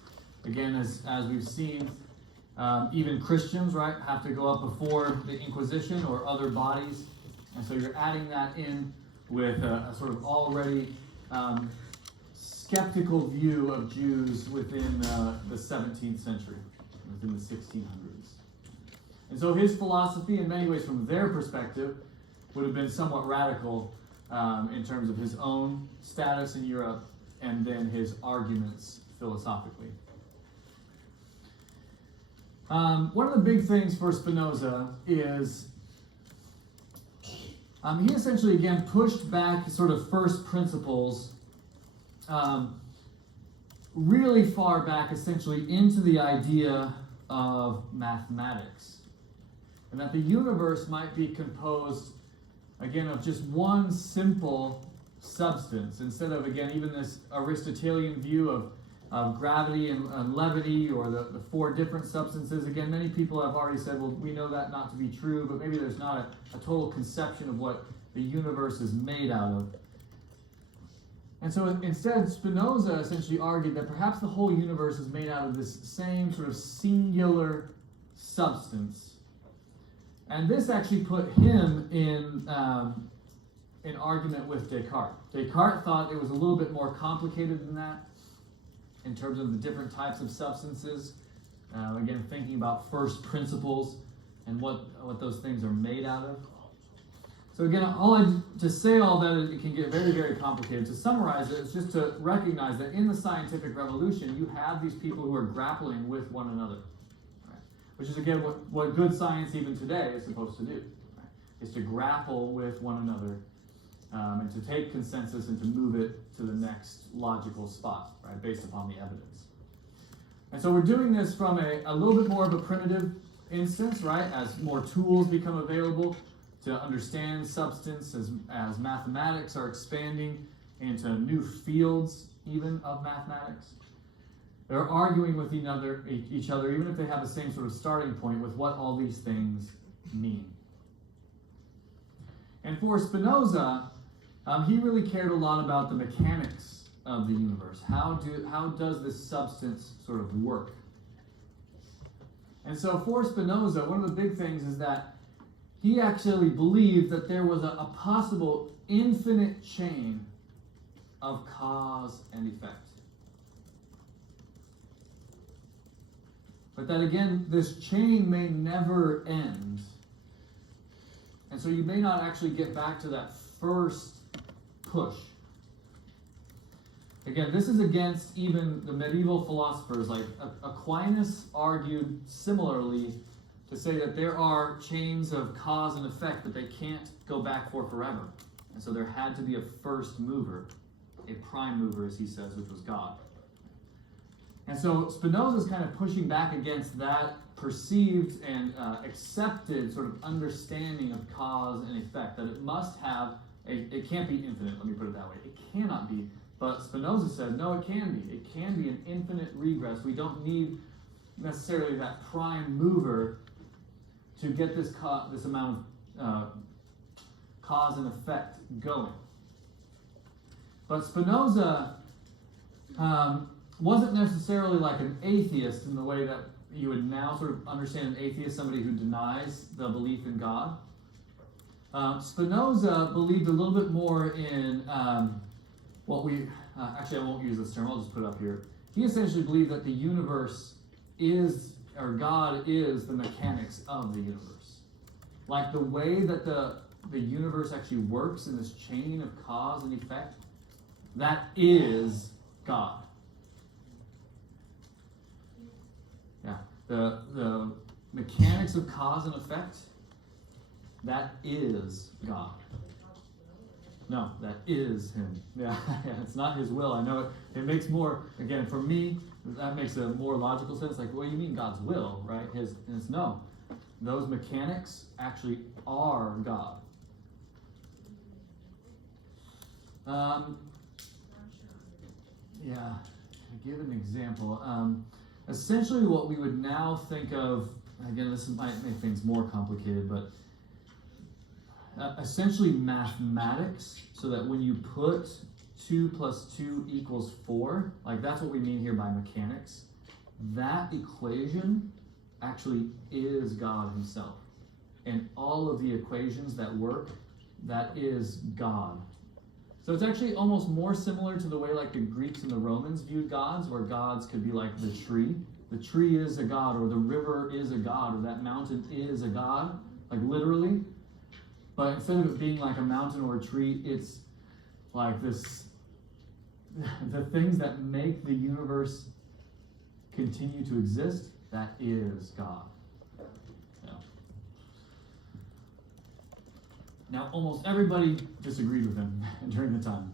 Again, as we've seen, even Christians, right, have to go up before the Inquisition or other bodies. And so you're adding that in with a sort of already skeptical view of Jews within the 17th century, within the 1600s. And so his philosophy, in many ways from their perspective, would have been somewhat radical in terms of his own status in Europe and then his arguments philosophically. One of the big things for Spinoza is he essentially, again, pushed back sort of first principles really far back, essentially, into the idea of mathematics. And that the universe might be composed, again, of just one simple substance, instead of, again, even this Aristotelian view of gravity and levity, or the four different substances. Again, many people have already said, well, we know that not to be true, but maybe there's not a total conception of what the universe is made out of. And so instead, Spinoza essentially argued that perhaps the whole universe is made out of this same sort of singular substance. And this actually put him in an argument with Descartes. Descartes thought it was a little bit more complicated than that in terms of the different types of substances. Again, thinking about first principles and what those things are made out of. So again, to say all that, it can get very, very complicated. To summarize it, it's just to recognize that in the scientific revolution, you have these people who are grappling with one another. Right? Which is, again, what good science even today is supposed to do. Right? Is to grapple with one another and to take consensus and to move it to the next logical spot, right, based upon the evidence. And so we're doing this from a little bit more of a primitive instance, right, as more tools become available to understand substance, as mathematics are expanding into new fields even of mathematics. They're arguing with each other, even if they have the same sort of starting point with what all these things mean. And for Spinoza, he really cared a lot about the mechanics of the universe. How does this substance sort of work? And so for Spinoza, one of the big things is that he actually believed that there was a possible infinite chain of cause and effect. But that, again, this chain may never end. And so you may not actually get back to that first push. Again, this is against even the medieval philosophers. Like Aquinas argued similarly to say that there are chains of cause and effect that they can't go back for forever. And so there had to be a first mover, a prime mover, as he says, which was God. And so Spinoza is kind of pushing back against that perceived and accepted sort of understanding of cause and effect, that it must have, it can't be infinite, let me put it that way. It cannot be. But Spinoza said, no, it can be. It can be an infinite regress. We don't need necessarily that prime mover to get this amount of cause and effect going. But Spinoza wasn't necessarily like an atheist in the way that you would now sort of understand an atheist, somebody who denies the belief in God. Spinoza believed a little bit more in what we, actually I won't use this term, I'll just put it up here. He essentially believed that the universe is, or God is the mechanics of the universe. Like the way that the universe actually works in this chain of cause and effect, that is God. Yeah, the mechanics of cause and effect, that is God. No, that is him. Yeah, it's not his will. I know it makes more, again, for me, that makes a more logical sense. Like, well, you mean God's will, right? And it's no. Those mechanics actually are God. Yeah, to give an example. Essentially what we would now think of, again, this might make things more complicated, but essentially mathematics, so that when you put 2 + 2 = 4, like that's what we mean here by mechanics, that equation actually is God himself. And all of the equations that work, that is God. So it's actually almost more similar to the way like the Greeks and the Romans viewed gods, where gods could be like the tree. The tree is a god, or the river is a god, or that mountain is a god, like literally. But instead of it being like a mountain or a tree, it's like this, the things that make the universe continue to exist, that is God. Yeah. Now, almost everybody disagreed with him during the time.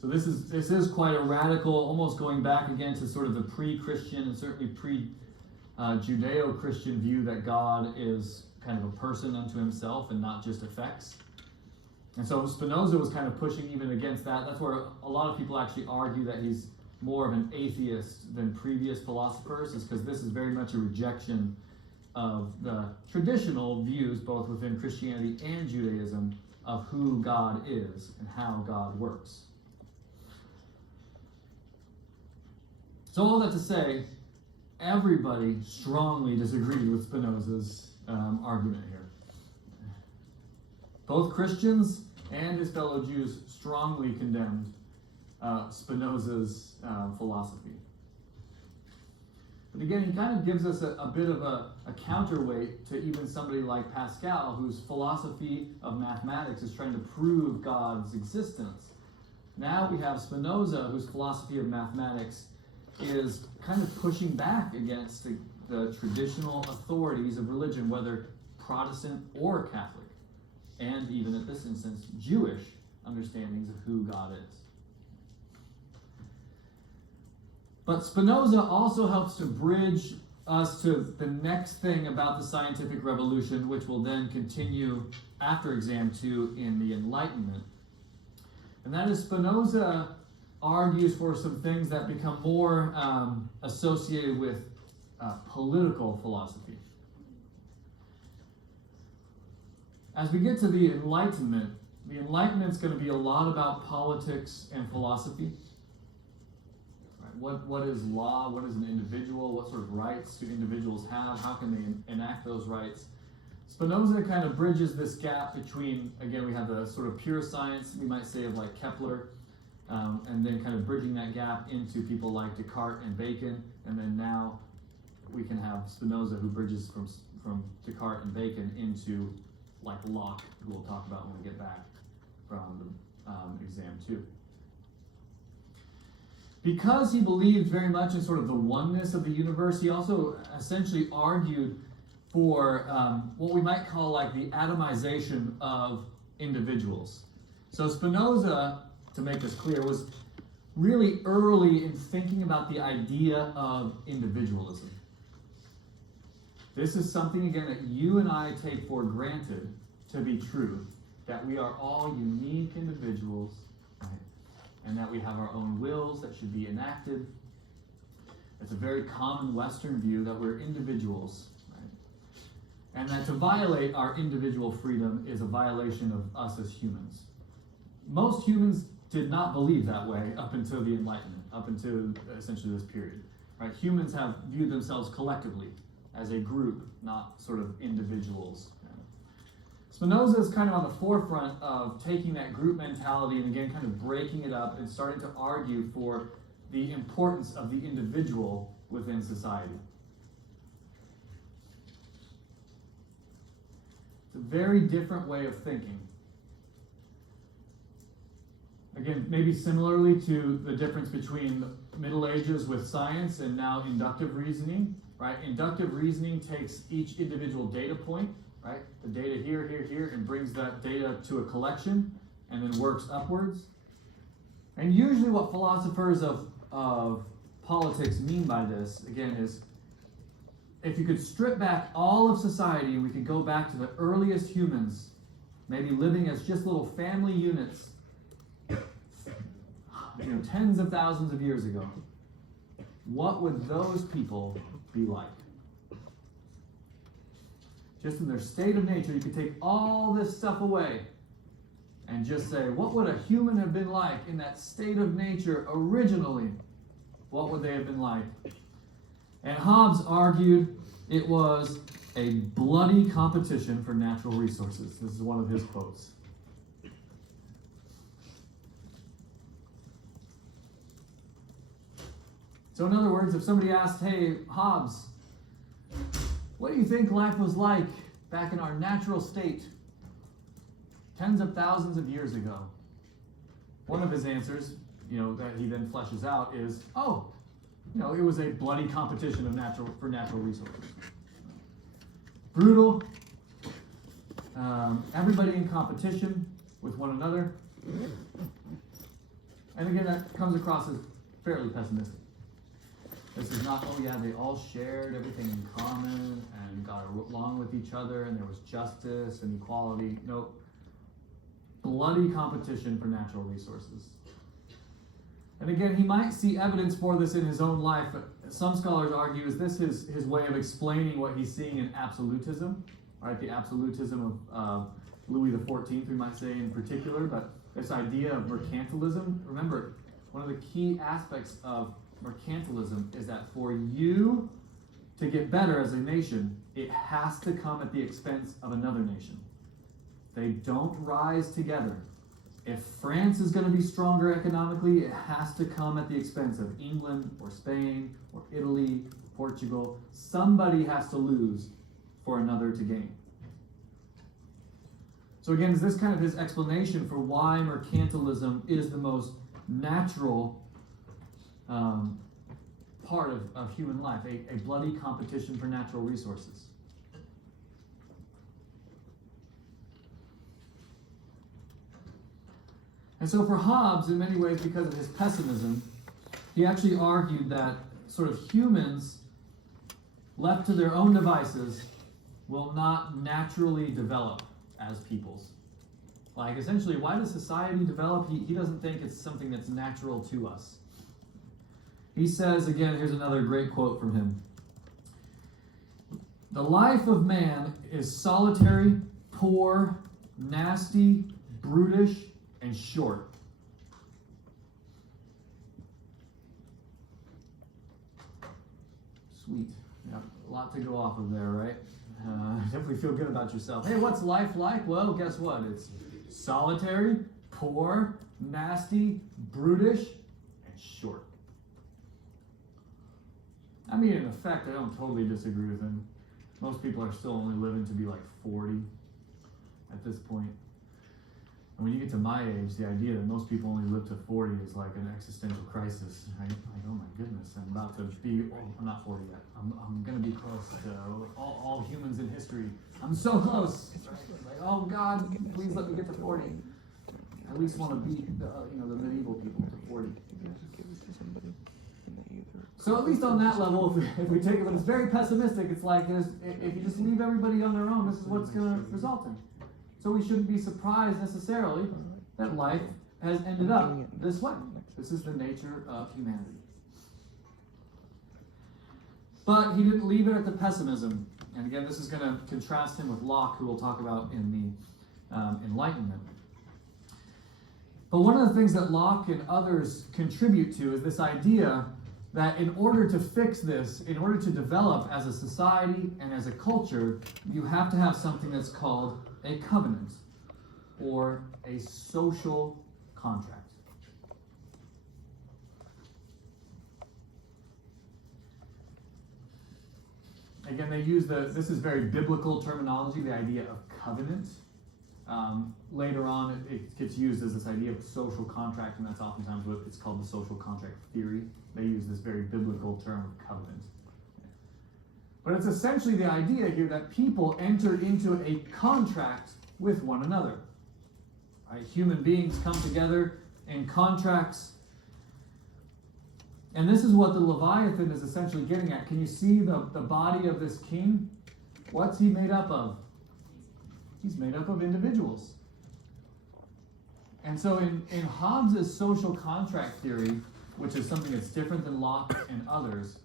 So this is quite a radical, almost going back again to sort of the pre-Christian and certainly pre-Judeo-Christian view that God is kind of a person unto himself and not just effects. And so Spinoza was kind of pushing even against that. That's where a lot of people actually argue that he's more of an atheist than previous philosophers, is because this is very much a rejection of the traditional views, both within Christianity and Judaism, of who God is and how God works. So all that to say, everybody strongly disagreed with Spinoza's argument here. Both Christians and his fellow Jews strongly condemned Spinoza's philosophy. But again, he kind of gives us a bit of a counterweight to even somebody like Pascal, whose philosophy of mathematics is trying to prove God's existence. Now we have Spinoza, whose philosophy of mathematics is kind of pushing back against the traditional authorities of religion, whether Protestant or Catholic, and even at this instance, Jewish understandings of who God is. But Spinoza also helps to bridge us to the next thing about the scientific revolution, which will then continue after Exam 2 in the Enlightenment. And that is, Spinoza argues for some things that become more associated with political philosophy. As we get to the Enlightenment is going to be a lot about politics and philosophy. Right? What is law? What is an individual? What sort of rights do individuals have? How can they enact those rights? Spinoza kind of bridges this gap between, again, we have the sort of pure science, we might say, of like Kepler, and then kind of bridging that gap into people like Descartes and Bacon, and then now we can have Spinoza, who bridges from Descartes and Bacon into like Locke, who we'll talk about when we get back from Exam 2. Because he believed very much in sort of the oneness of the universe, he also essentially argued for what we might call like the atomization of individuals. So Spinoza, to make this clear, was really early in thinking about the idea of individualism. This is something, again, that you and I take for granted to be true, that we are all unique individuals, right? And that we have our own wills that should be enacted. It's a very common Western view that we're individuals, right? And that to violate our individual freedom is a violation of us as humans. Most humans did not believe that way up until the Enlightenment, up until essentially this period, right? Humans have viewed themselves collectively as a group, not sort of individuals. Spinoza is kind of on the forefront of taking that group mentality and again kind of breaking it up and starting to argue for the importance of the individual within society. It's a very different way of thinking. Again, maybe similarly to the difference between the Middle Ages with science and now inductive reasoning, right? Inductive reasoning takes each individual data point, right? The data here, here, here, and brings that data to a collection and then works upwards. And usually what philosophers of politics mean by this, again, is if you could strip back all of society and we could go back to the earliest humans, maybe living as just little family units, tens of thousands of years ago, what would those people be like? Just in their state of nature, you could take all this stuff away and just say, what would a human have been like in that state of nature originally? What would they have been like? And Hobbes argued it was a bloody competition for natural resources. This is one of his quotes. So in other words, if somebody asked, hey, Hobbes, what do you think life was like back in our natural state tens of thousands of years ago? One of his answers, that he then fleshes out is, it was a bloody competition for natural resources. Brutal, everybody in competition with one another. And again, that comes across as fairly pessimistic. This is not, they all shared everything in common and got along with each other and there was justice and equality. Nope. Bloody competition for natural resources. And again, he might see evidence for this in his own life, but some scholars argue, is this his way of explaining what he's seeing in absolutism, right? The absolutism of Louis XIV, we might say in particular, but this idea of mercantilism. Remember, one of the key aspects of mercantilism is that for you to get better as a nation, it has to come at the expense of another nation. They don't rise together. If France is going to be stronger economically, it has to come at the expense of England or Spain or Italy, Portugal. Somebody has to lose for another to gain. So again, is this kind of his explanation for why mercantilism is the most natural part of human life, a bloody competition for natural resources. And so for Hobbes, in many ways, because of his pessimism, he actually argued that sort of humans, left to their own devices, will not naturally develop as peoples. Like, essentially, why does society develop? He doesn't think it's something that's natural to us. He says, again, here's another great quote from him. The life of man is solitary, poor, nasty, brutish, and short. Sweet. Yep, a lot to go off of there, right? Definitely feel good about yourself. Hey, what's life like? Well, guess what? It's solitary, poor, nasty, brutish, and short. I mean, in effect, I don't totally disagree with him. Most people are still only living to be like 40 at this point. And when you get to my age, the idea that most people only live to 40 is like an existential crisis, right? Like, oh my goodness, I'm about to be, I'm not 40 yet. I'm going to be close to all humans in history. I'm so close. Like, oh God, please let me get to 40. I at least want to beat the medieval people to 40. So at least on that level, if we take it when it's very pessimistic, it's like if you just leave everybody on their own, this is what it's going to result in. So we shouldn't be surprised necessarily that life has ended up this way. This is the nature of humanity. But he didn't leave it at the pessimism. And again, this is going to contrast him with Locke, who we'll talk about in the Enlightenment. But one of the things that Locke and others contribute to is this idea that in order to fix this, in order to develop as a society and as a culture, you have to have something that's called a covenant or a social contract. Again, they use this is very biblical terminology, the idea of covenant. Later on, it gets used as this idea of social contract, and that's oftentimes what it's called, the social contract theory. They use this very biblical term of covenant. But it's essentially the idea here that people enter into a contract with one another. Right? Human beings come together in contracts. And this is what the Leviathan is essentially getting at. Can you see the body of this king? What's he made up of? He's made up of individuals. And so in Hobbes' social contract theory, which is something that's different than Locke and others,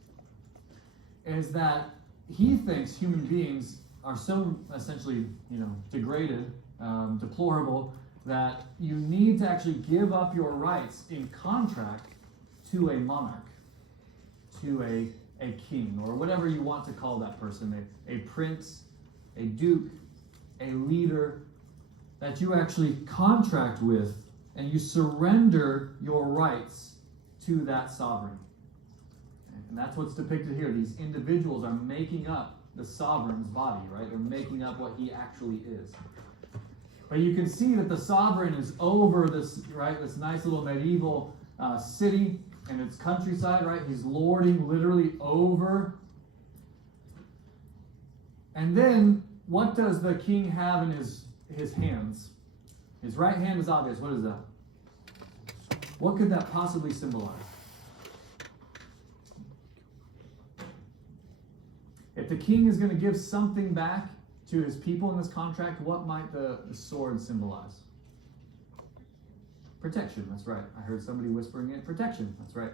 is that he thinks human beings are so essentially, degraded, deplorable, that you need to actually give up your rights in contract to a monarch, to a king, or whatever you want to call that person, a prince, a duke, a leader, that you actually contract with, and you surrender your rights to that sovereign. And that's what's depicted here. These individuals are making up the sovereign's body, right? They're making up what he actually is. But you can see that the sovereign is over this, right? This nice little medieval city and its countryside, right? He's lording literally over. And then, what does the king have in his hands? His right hand is obvious. What is that? What could that possibly symbolize? If the king is going to give something back to his people in this contract, what might the sword symbolize? Protection, that's right. I heard somebody whispering it. Protection, that's right.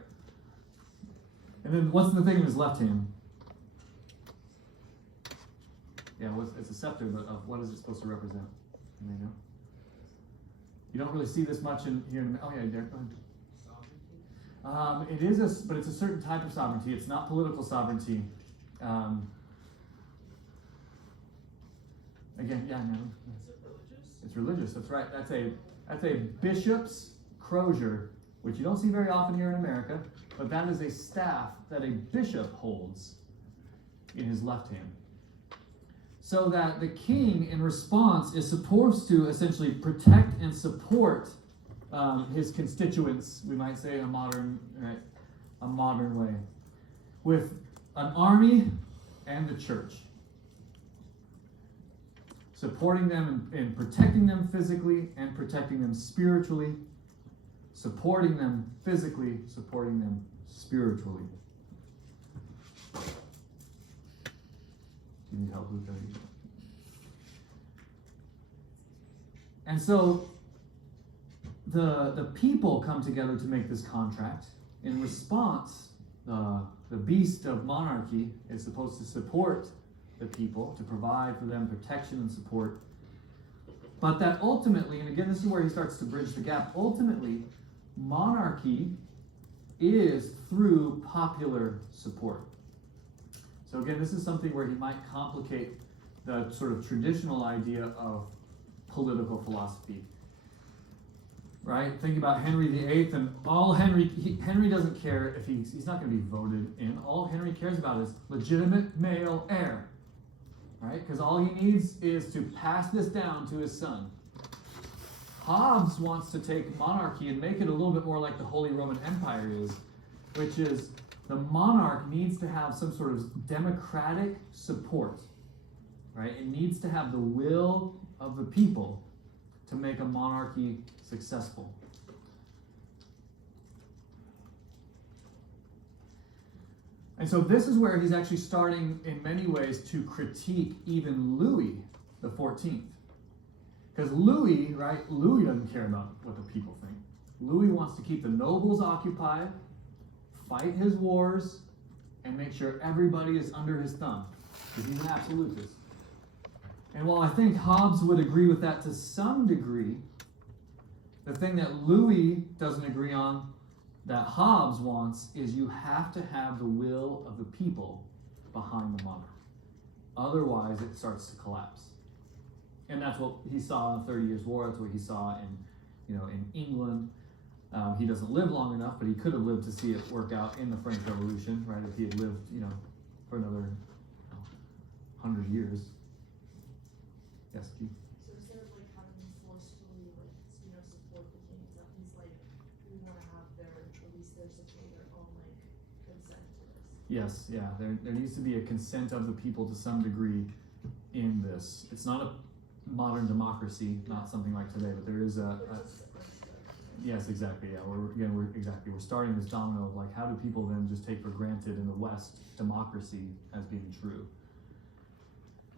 And then what's the thing in his left hand? Yeah, it's a scepter, but what is it supposed to represent? Anybody know? You don't really see this much here. Oh yeah, Derek, go ahead. It is, but it's a certain type of sovereignty. It's not political sovereignty. Again, yeah, no. Is it religious? It's religious. That's right. That's a bishop's crozier, which you don't see very often here in America, but that is a staff that a bishop holds in his left hand. So that the king, in response, is supposed to essentially protect and support his constituents, we might say in a modern way, with an army and the church. Supporting them and protecting them physically and protecting them spiritually. Supporting them physically, supporting them spiritually. Do you need help with that? And so the people come together to make this contract. In response, the beast of monarchy is supposed to support the people, to provide for them protection and support. But that ultimately, and again, this is where he starts to bridge the gap, ultimately, monarchy is through popular support. So again, this is something where he might complicate the sort of traditional idea of political philosophy. Right? Think about Henry VIII, and all Henry doesn't care if he's not going to be voted in. All Henry cares about is legitimate male heir. Right? Because all he needs is to pass this down to his son. Hobbes wants to take monarchy and make it a little bit more like the Holy Roman Empire is, which is the monarch needs to have some sort of democratic support. Right? It needs to have the will of the people to make a monarchy successful. And so this is where he's actually starting, in many ways, to critique even Louis the 14th. Because Louis doesn't care about what the people think. Louis wants to keep the nobles occupied, fight his wars, and make sure everybody is under his thumb. Because he's an absolutist. And while I think Hobbes would agree with that to some degree, the thing that Louis doesn't agree on, that Hobbes wants, is you have to have the will of the people behind the monarch. Otherwise, it starts to collapse. And that's what he saw in the 30 Years' War. That's what he saw in England. He doesn't live long enough, but he could have lived to see it work out in the French Revolution, right? If he had lived, for another 100 years. Yes, Keith? So instead of like having them forcefully support the king and stuff, he's like, we want to have at least their support, their own consent to this. Yes, yeah. There needs to be a consent of the people to some degree in this. It's not a modern democracy, not something like today, but there is yes, exactly. Yeah, we're starting this domino of like, how do people then just take for granted in the West democracy as being true?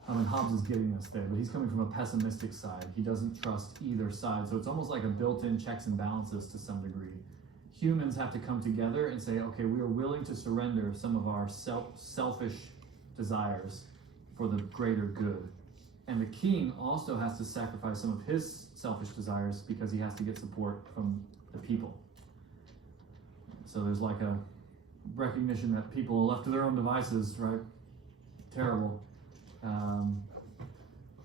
And Hobbes is getting us there, but he's coming from a pessimistic side. He doesn't trust either side, so it's almost like a built-in checks and balances to some degree. Humans have to come together and say, okay, we are willing to surrender some of our selfish desires for the greater good. And the king also has to sacrifice some of his selfish desires because he has to get support from the people. So there's like a recognition that people are left to their own devices, right? Terrible.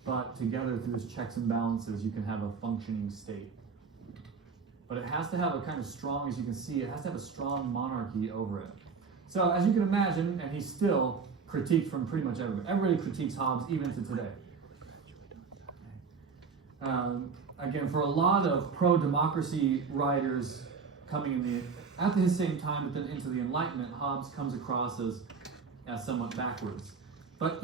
But together through this checks and balances, you can have a functioning state. But it has to have a kind of strong, as you can see, it has to have a strong monarchy over it. So as you can imagine, and he's still critiqued from pretty much everybody. Everybody critiques Hobbes even to today. Again, for a lot of pro-democracy writers coming at the same time, but then into the Enlightenment, Hobbes comes across as somewhat backwards. But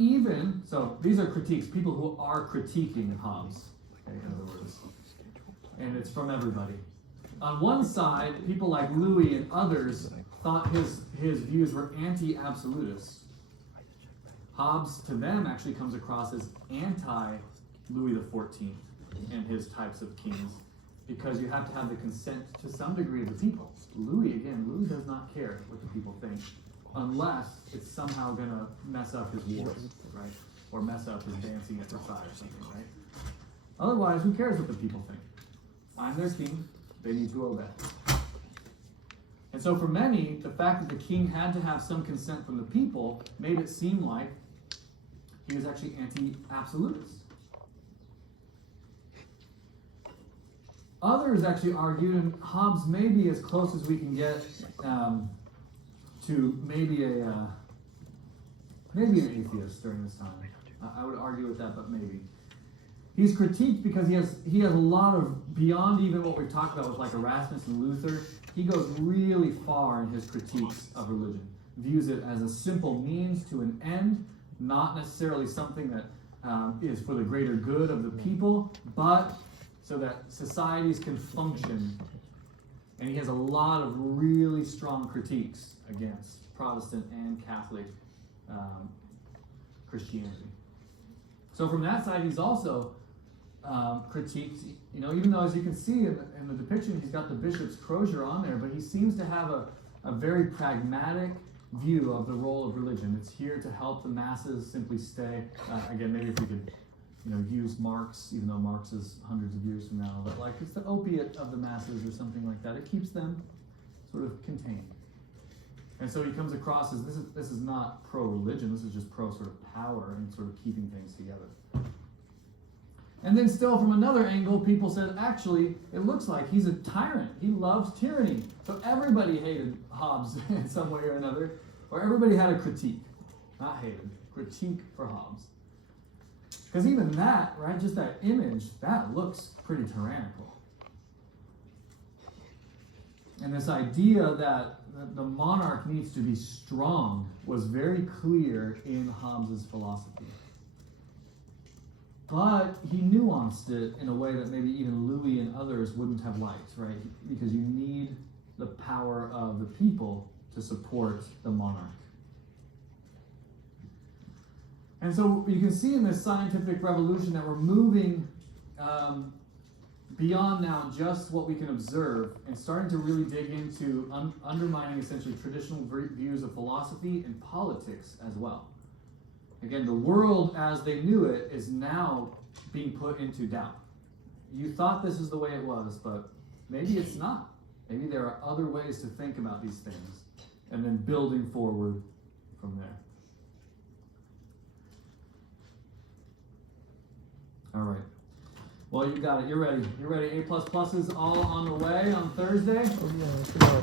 so these are critiques, people who are critiquing Hobbes, okay, in other words. And it's from everybody. On one side, people like Louis and others thought his views were anti-absolutist. Hobbes, to them, actually comes across as anti-Louis XIV and his types of kings, because you have to have the consent to some degree of the people. Louis does not care what the people think, unless it's somehow going to mess up his wars, right? Or mess up his dancing at Versailles or something, right? Otherwise, who cares what the people think? I'm their king, they need to obey. And so for many, the fact that the king had to have some consent from the people made it seem like he was actually anti-absolutist. Others actually argued, and Hobbes may be as close as we can get to maybe an atheist during this time. I would argue with that, but maybe. He's critiqued because he has a lot of, beyond even what we've talked about with like Erasmus and Luther, he goes really far in his critiques of religion. Views it as a simple means to an end, not necessarily something that is for the greater good of the people, but so that societies can function. And he has a lot of really strong critiques against Protestant and Catholic Christianity. So from that side, he's also critiqued, even though, as you can see in the depiction, he's got the bishop's crozier on there, but he seems to have a very pragmatic view of the role of religion. It's here to help the masses simply stay. Again, maybe if we could use Marx, even though Marx is hundreds of years from now, but like it's the opiate of the masses or something like that. It keeps them sort of contained. And so he comes across as this is not pro-religion, this is just pro sort of power and sort of keeping things together. And then still from another angle, people said, actually, it looks like he's a tyrant. He loves tyranny. So everybody hated Hobbes in some way or another, or everybody had a critique. Not hated, critique for Hobbes. Because even that, right, just that image, that looks pretty tyrannical. And this idea that the monarch needs to be strong was very clear in Hobbes' philosophy. But he nuanced it in a way that maybe even Louis and others wouldn't have liked, right? Because you need the power of the people to support the monarch. And so you can see in this scientific revolution that we're moving beyond now just what we can observe and starting to really dig into undermining essentially traditional views of philosophy and politics as well. Again, the world as they knew it is now being put into doubt. You thought this is the way it was, but maybe it's not. Maybe there are other ways to think about these things, and then building forward from there. All right. Well, you got it. You're ready. You're ready. A++ is all on the way on Thursday. Oh yeah, I forgot.